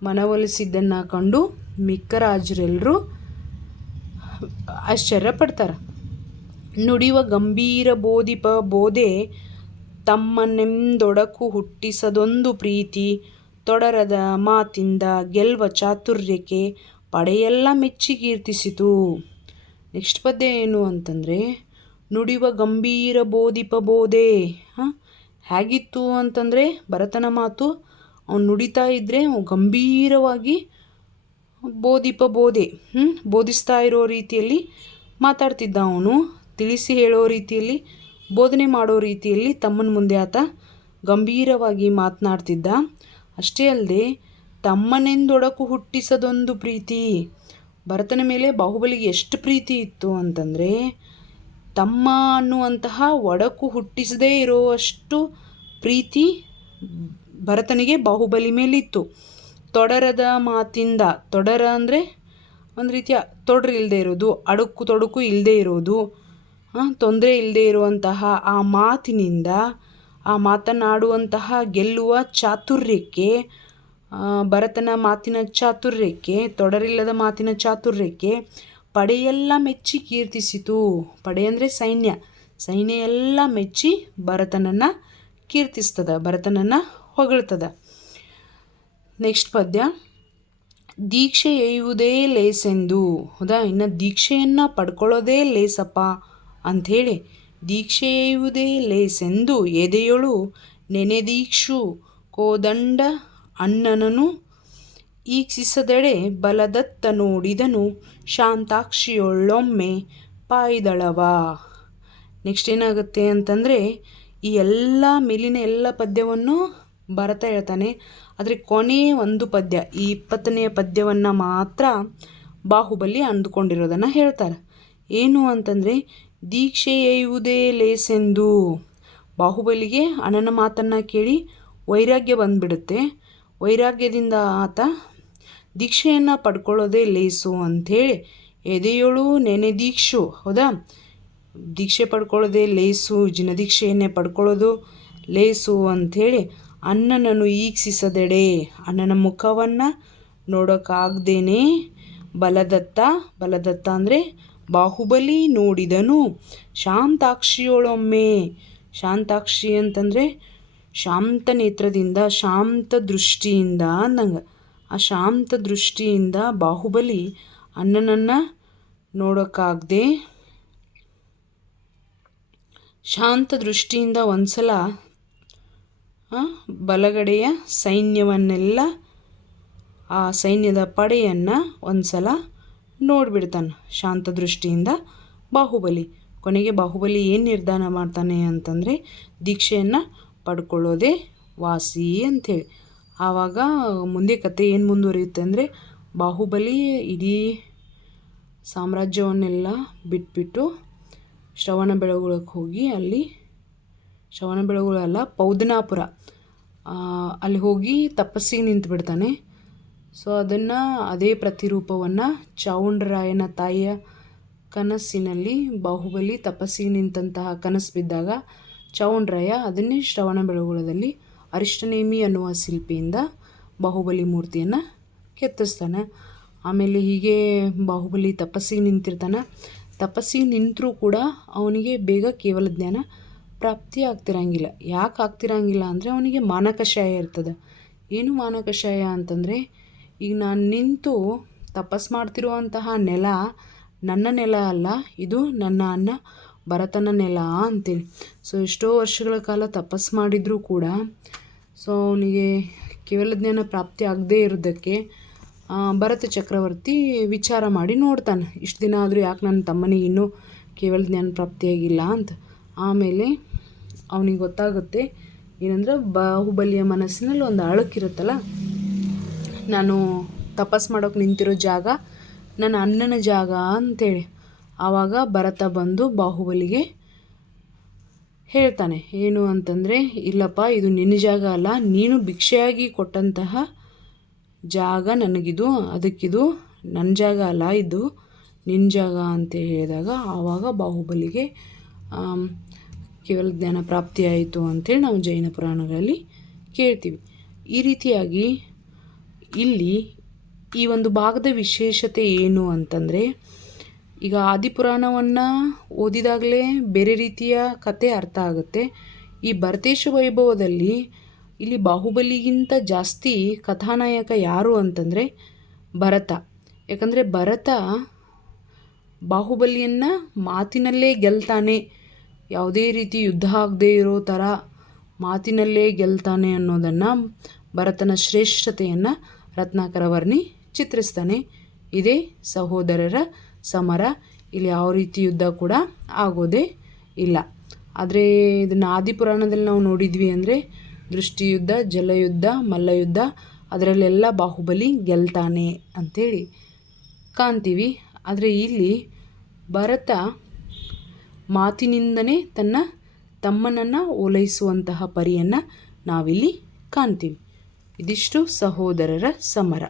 ಮನವೊಲಿಸಿದ್ದನ್ನು ಕಂಡು ಮಿಕ್ಕ ರಾಜರೆಲ್ಲರೂ ಆಶ್ಚರ್ಯಪಡ್ತಾರೆ. ನುಡಿವ ಗಂಭೀರ ಬೋಧಿಪ ಬೋಧೆ ತಮ್ಮನೆಂದೊಡಕು ಹುಟ್ಟಿಸದೊಂದು ಪ್ರೀತಿ, ತೊಡರದ ಮಾತಿಂದ ಗೆಲ್ವ ಚಾತುರ್ಯಕ್ಕೆ ಪಡೆಯೆಲ್ಲ ಮೆಚ್ಚಿ ಕೀರ್ತಿಸಿತು. ನೆಕ್ಸ್ಟ್ ಪದ್ಯ ಏನು ಅಂತಂದರೆ, ನುಡಿವ ಗಂಭೀರ ಬೋಧಿಪ ಬೋಧೆ ಹೇಗಿತ್ತು ಅಂತಂದರೆ, ಭರತನ ಮಾತು ಅವನು ನುಡಿತಾ ಇದ್ದರೆ ಗಂಭೀರವಾಗಿ ಬೋಧಿಪ ಬೋಧೆ ಬೋಧಿಸ್ತಾ ಇರೋ ರೀತಿಯಲ್ಲಿ ಮಾತಾಡ್ತಿದ್ದ. ಅವನು ತಿಳಿಸಿ ಹೇಳೋ ರೀತಿಯಲ್ಲಿ, ಬೋಧನೆ ಮಾಡೋ ರೀತಿಯಲ್ಲಿ ತಮ್ಮನ ಮುಂದೆ ಆತ ಗಂಭೀರವಾಗಿ ಮಾತನಾಡ್ತಿದ್ದ. ಅಷ್ಟೇ ಅಲ್ಲದೆ ತಮ್ಮನೆಂದೊಡಕು ಹುಟ್ಟಿಸದೊಂದು ಪ್ರೀತಿ, ಭರತನ ಮೇಲೆ ಬಾಹುಬಲಿಗೆ ಎಷ್ಟು ಪ್ರೀತಿ ಇತ್ತು ಅಂತಂದರೆ, ತಮ್ಮ ಅನ್ನುವಂತಹ ಒಡಕು ಹುಟ್ಟಿಸದೇ ಇರೋವಷ್ಟು ಪ್ರೀತಿ ಭರತನಿಗೆ ಬಾಹುಬಲಿ ಮೇಲಿತ್ತು. ತೊಡರದ ಮಾತಿಂದ, ತೊಡರ ಅಂದರೆ ಒಂದು ರೀತಿಯ ತೊಡರು ಇಲ್ಲದೆ ಇರೋದು, ಅಡುಕು ತೊಡಕು ಇಲ್ಲದೆ ಇರೋದು, ತೊಂದರೆ ಇಲ್ಲದೆ ಇರುವಂತಹ ಆ ಮಾತಿನಿಂದ, ಆ ಮಾತನಾಡುವಂತಹ ಗೆಲ್ಲುವ ಚಾತುರ್ಯಕ್ಕೆ, ಭರತನ ಮಾತಿನ ಚಾತುರ್ಯಕ್ಕೆ, ತೊಡರಿಲ್ಲದ ಮಾತಿನ ಚಾತುರ್ಯಕ್ಕೆ ಪಡೆಯೆಲ್ಲ ಮೆಚ್ಚಿ ಕೀರ್ತಿಸಿತು. ಪಡೆ ಅಂದರೆ ಸೈನ್ಯ ಎಲ್ಲ ಮೆಚ್ಚಿ ಭರತನನ್ನು ಕೀರ್ತಿಸ್ತದ, ಭರತನನ್ನು ಹೊಗಳ್ತದ. ನೆಕ್ಸ್ಟ್ ಪದ್ಯ, ದೀಕ್ಷೆ ಎಯ್ಯುವುದೇ ಲೇಸೆಂದು. ಹೌದಾ, ಇನ್ನು ದೀಕ್ಷೆಯನ್ನು ಪಡ್ಕೊಳ್ಳೋದೇ ಲೇಸಪ್ಪ ಅಂಥೇಳಿ ದೀಕ್ಷೆ ಎಯ್ಯುವುದೇ ಲೇಸೆಂದು ಎದೆಯೊಳು ನೆನೆದೀಕ್ಷು ಕೋದಂಡ ಅಣ್ಣನನು ಈಕ್ಷಿಸದೆಡೆ ಬಲದತ್ತ ನೋಡಿದನು ಶಾಂತಾಕ್ಷಿಯೊಳ್ಳೊಮ್ಮೆ ಪಾಯ್ದಳವ. ನೆಕ್ಸ್ಟ್ ಏನಾಗುತ್ತೆ ಅಂತಂದರೆ, ಈ ಎಲ್ಲ ಮೇಲಿನ ಎಲ್ಲ ಪದ್ಯವನ್ನು ಭರತ ಹೇಳ್ತಾನೆ. ಆದರೆ ಕೊನೆಯ ಒಂದು ಪದ್ಯ, ಈ 20ನೇ ಪದ್ಯವನ್ನು ಮಾತ್ರ ಬಾಹುಬಲಿ ಅಂದುಕೊಂಡಿರೋದನ್ನು ಹೇಳ್ತಾರೆ. ಏನು ಅಂತಂದರೆ, ದೀಕ್ಷೆ ಎಯ್ಯುವುದೇ ಲೇಸೆಂದು. ಬಾಹುಬಲಿಗೆ ಅಣ್ಣನ ಮಾತನ್ನು ಕೇಳಿ ವೈರಾಗ್ಯ ಬಂದುಬಿಡುತ್ತೆ. ವೈರಾಗ್ಯದಿಂದ ಆತ ದೀಕ್ಷೆಯನ್ನು ಪಡ್ಕೊಳ್ಳೋದೇ ಲೇಸು ಅಂಥೇಳಿ ಎದೆಯೊಳು ನೆನೆದೀಕ್ಷು. ಹೌದಾ, ದೀಕ್ಷೆ ಪಡ್ಕೊಳ್ಳೋದೇ ಲೇಸು, ಜಿನದೀಕ್ಷೆಯನ್ನೇ ಪಡ್ಕೊಳ್ಳೋದು ಲೇಸು ಅಂಥೇಳಿ ಅಣ್ಣನನ್ನು ಈಕ್ಷಿಸದೆಡೆ, ಅಣ್ಣನ ಮುಖವನ್ನು ನೋಡೋಕ್ಕಾಗ್ದೇನೆ ಬಲದತ್ತ ಅಂದರೆ ಬಾಹುಬಲಿ ನೋಡಿದನು ಶಾಂತಾಕ್ಷಿಯೊಳೊಮ್ಮೆ. ಶಾಂತಾಕ್ಷಿ ಅಂತಂದರೆ ಶಾಂತ ನೇತ್ರದಿಂದ, ಶಾಂತ ದೃಷ್ಟಿಯಿಂದ ಅಂದಂಗೆ. ಆ ಶಾಂತ ದೃಷ್ಟಿಯಿಂದ ಬಾಹುಬಲಿ ಅಣ್ಣನನ್ನು ನೋಡೋಕ್ಕಾಗದೆ ಶಾಂತ ದೃಷ್ಟಿಯಿಂದ ಒಂದ್ಸಲ ಬಲಗಡೆಯ ಸೈನ್ಯವನ್ನೆಲ್ಲ ಆ ಸೈನ್ಯದ ಪಡೆಯನ್ನು ಒಂದ್ಸಲ ನೋಡಿಬಿಡ್ತಾನೆ ಶಾಂತ ದೃಷ್ಟಿಯಿಂದ ಬಾಹುಬಲಿ. ಕೊನೆಗೆ ಬಾಹುಬಲಿ ಏನು ನಿರ್ಧಾರ ಮಾಡ್ತಾನೆ ಅಂತಂದರೆ ದೀಕ್ಷೆಯನ್ನು ಪಡ್ಕೊಳ್ಳೋದೇ ವಾಸಿ ಅಂಥೇಳಿ. ಆವಾಗ ಮುಂದೆ ಕತೆ ಏನು ಮುಂದುವರಿಯುತ್ತೆ ಅಂದರೆ ಬಾಹುಬಲಿ ಇಡೀ ಸಾಮ್ರಾಜ್ಯವನ್ನೆಲ್ಲ ಬಿಟ್ಬಿಟ್ಟು ಶ್ರವಣಬೆಳಗೊಳಕ್ಕೆ ಹೋಗಿ ಅಲ್ಲಿ ಶ್ರವಣಬೆಳಗೊಳ ಅಲ್ಲ ಪೌದನಾಪುರ ಅಲ್ಲಿ ಹೋಗಿ ತಪಸ್ಸಿಗೆ ನಿಂತುಬಿಡ್ತಾನೆ. ಸೊ ಅದೇ ಪ್ರತಿರೂಪವನ್ನು ಚಾವುಂಡರಾಯನ ತಾಯಿಯ ಕನಸಿನಲ್ಲಿ ಬಾಹುಬಲಿ ತಪಸ್ಸಿಗೆ ನಿಂತಹ ಕನಸು ಬಿದ್ದಾಗ ಚಾವುಂಡರಾಯ ಅದನ್ನೇ ಶ್ರವಣಬೆಳಗೊಳದಲ್ಲಿ ಅರಿಷ್ಟನೇಮಿ ಅನ್ನುವ ಶಿಲ್ಪಿಯಿಂದ ಬಾಹುಬಲಿ ಮೂರ್ತಿಯನ್ನು ಕೆತ್ತಿಸ್ತಾನೆ. ಆಮೇಲೆ ಹೀಗೆ ಬಾಹುಬಲಿ ತಪಸ್ಸಿಗೆ ನಿಂತಿರ್ತಾನೆ. ತಪಸ್ಸಿಗೆ ನಿಂತರೂ ಕೂಡ ಅವನಿಗೆ ಬೇಗ ಕೇವಲ ಜ್ಞಾನ ಪ್ರಾಪ್ತಿ ಆಗ್ತಿರಂಗಿಲ್ಲ. ಯಾಕೆ ಆಗ್ತಿರಂಗಿಲ್ಲ ಅಂದರೆ ಅವನಿಗೆ ಮಾನಕಷಾಯ ಇರ್ತದೆ. ಏನು ಮಾನಕಷಾಯ ಅಂತಂದರೆ, ಈಗ ನಾನು ನಿಂತು ತಪಸ್ಸು ಮಾಡ್ತಿರುವಂತಹ ನೆಲ ನನ್ನ ನೆಲ ಅಲ್ಲ, ಇದು ನನ್ನ ಅಣ್ಣ ಭರತನ ನೆಲ ಅಂತೇಳಿ. ಸೊ ಎಷ್ಟೋ ವರ್ಷಗಳ ಕಾಲ ತಪಸ್ಸು ಮಾಡಿದರೂ ಕೂಡ ಸೊ ಅವನಿಗೆ ಕೇವಲ ಜ್ಞಾನ ಪ್ರಾಪ್ತಿ ಆಗದೇ ಇರೋದಕ್ಕೆ ಭರತ ಚಕ್ರವರ್ತಿ ವಿಚಾರ ಮಾಡಿ ನೋಡ್ತಾನೆ, ಇಷ್ಟು ದಿನ ಆದರೂ ಯಾಕೆ ನನ್ನ ತಮ್ಮನಿಗೆ ಇನ್ನೂ ಕೇವಲ ಜ್ಞಾನ ಪ್ರಾಪ್ತಿಯಾಗಿಲ್ಲ ಅಂತ. ಆಮೇಲೆ ಅವನಿಗೆ ಗೊತ್ತಾಗುತ್ತೆ ಏನಂದ್ರೆ ಬಾಹುಬಲಿಯ ಮನಸ್ಸಿನಲ್ಲಿ ಒಂದು ಅಳಕಿರುತ್ತಲ್ಲ, ನಾನು ತಪಸ್ಸು ಮಾಡೋಕೆ ನಿಂತಿರೋ ಜಾಗ ನನ್ನ ಅಣ್ಣನ ಜಾಗ ಅಂತೇಳಿ. ಆವಾಗ ಭರತ ಬಂದು ಬಾಹುಬಲಿಗೆ ಹೇಳ್ತಾನೆ ಏನು ಅಂತಂದರೆ, ಇಲ್ಲಪ್ಪ ಇದು ನಿನ್ನ ಜಾಗ ಅಲ್ಲ, ನೀನು ಭಿಕ್ಷೆಯಾಗಿ ಕೊಟ್ಟಂತಹ ಜಾಗ ನನಗಿದು, ಅದಕ್ಕಿದು ನನ್ನ ಜಾಗ ಅಲ್ಲ, ಇದು ನಿನ್ನ ಜಾಗ ಅಂತ ಹೇಳಿದಾಗ ಆವಾಗ ಬಾಹುಬಲಿಗೆ ಕೇವಲ ಜ್ಞಾನ ಪ್ರಾಪ್ತಿಯಾಯಿತು ಅಂತೇಳಿ ನಾವು ಜೈನ ಪುರಾಣಗಳಲ್ಲಿ ಕೇಳ್ತೀವಿ. ಈ ರೀತಿಯಾಗಿ ಇಲ್ಲಿ ಈ ಒಂದು ಭಾಗದ ವಿಶೇಷತೆ ಏನು ಅಂತಂದರೆ, ಈಗ ಆದಿಪುರಾಣವನ್ನು ಓದಿದಾಗಲೇ ಬೇರೆ ರೀತಿಯ ಕತೆ ಅರ್ಥ ಆಗುತ್ತೆ. ಈ ಭರತೇಶ ವೈಭವದಲ್ಲಿ ಇಲ್ಲಿ ಬಾಹುಬಲಿಗಿಂತ ಜಾಸ್ತಿ ಕಥಾನಾಯಕ ಯಾರು ಅಂತಂದರೆ ಭರತ. ಯಾಕಂದರೆ ಭರತ ಬಾಹುಬಲಿಯನ್ನು ಮಾತಿನಲ್ಲೇ ಗೆಲ್ತಾನೆ, ಯಾವುದೇ ರೀತಿ ಯುದ್ಧ ಆಗದೇ ಇರೋ ಥರ ಮಾತಿನಲ್ಲೇ ಗೆಲ್ತಾನೆ ಅನ್ನೋದನ್ನು, ಭರತನ ಶ್ರೇಷ್ಠತೆಯನ್ನು ರತ್ನಾಕರ ವರ್ಣಿ ಚಿತ್ರಿಸ್ತಾನೆ. ಇದೇ ಸಹೋದರರ ಸಮರ. ಇಲ್ಲಿ ಯಾವ ರೀತಿ ಯುದ್ಧ ಕೂಡ ಆಗೋದೇ ಇಲ್ಲ. ಆದರೆ ಇದನ್ನು ಆದಿಪುರಾಣದಲ್ಲಿ ನಾವು ನೋಡಿದ್ವಿ ಅಂದರೆ ದೃಷ್ಟಿಯುದ್ಧ, ಜಲಯುದ್ಧ, ಮಲ್ಲಯುದ್ಧ ಅದರಲ್ಲೆಲ್ಲ ಬಾಹುಬಲಿ ಗೆಲ್ತಾನೆ ಅಂಥೇಳಿ ಕಾಣ್ತೀವಿ. ಆದರೆ ಇಲ್ಲಿ ಭರತ ಮಾತಿನಿಂದನೇ ತನ್ನ ತಮ್ಮನನ್ನು ಓಲೈಸುವಂತಹ ಪರಿಯನ್ನು ನಾವಿಲ್ಲಿ ಕಾಣ್ತೀವಿ. ಇದಿಷ್ಟು ಸಹೋದರರ ಸಮರ.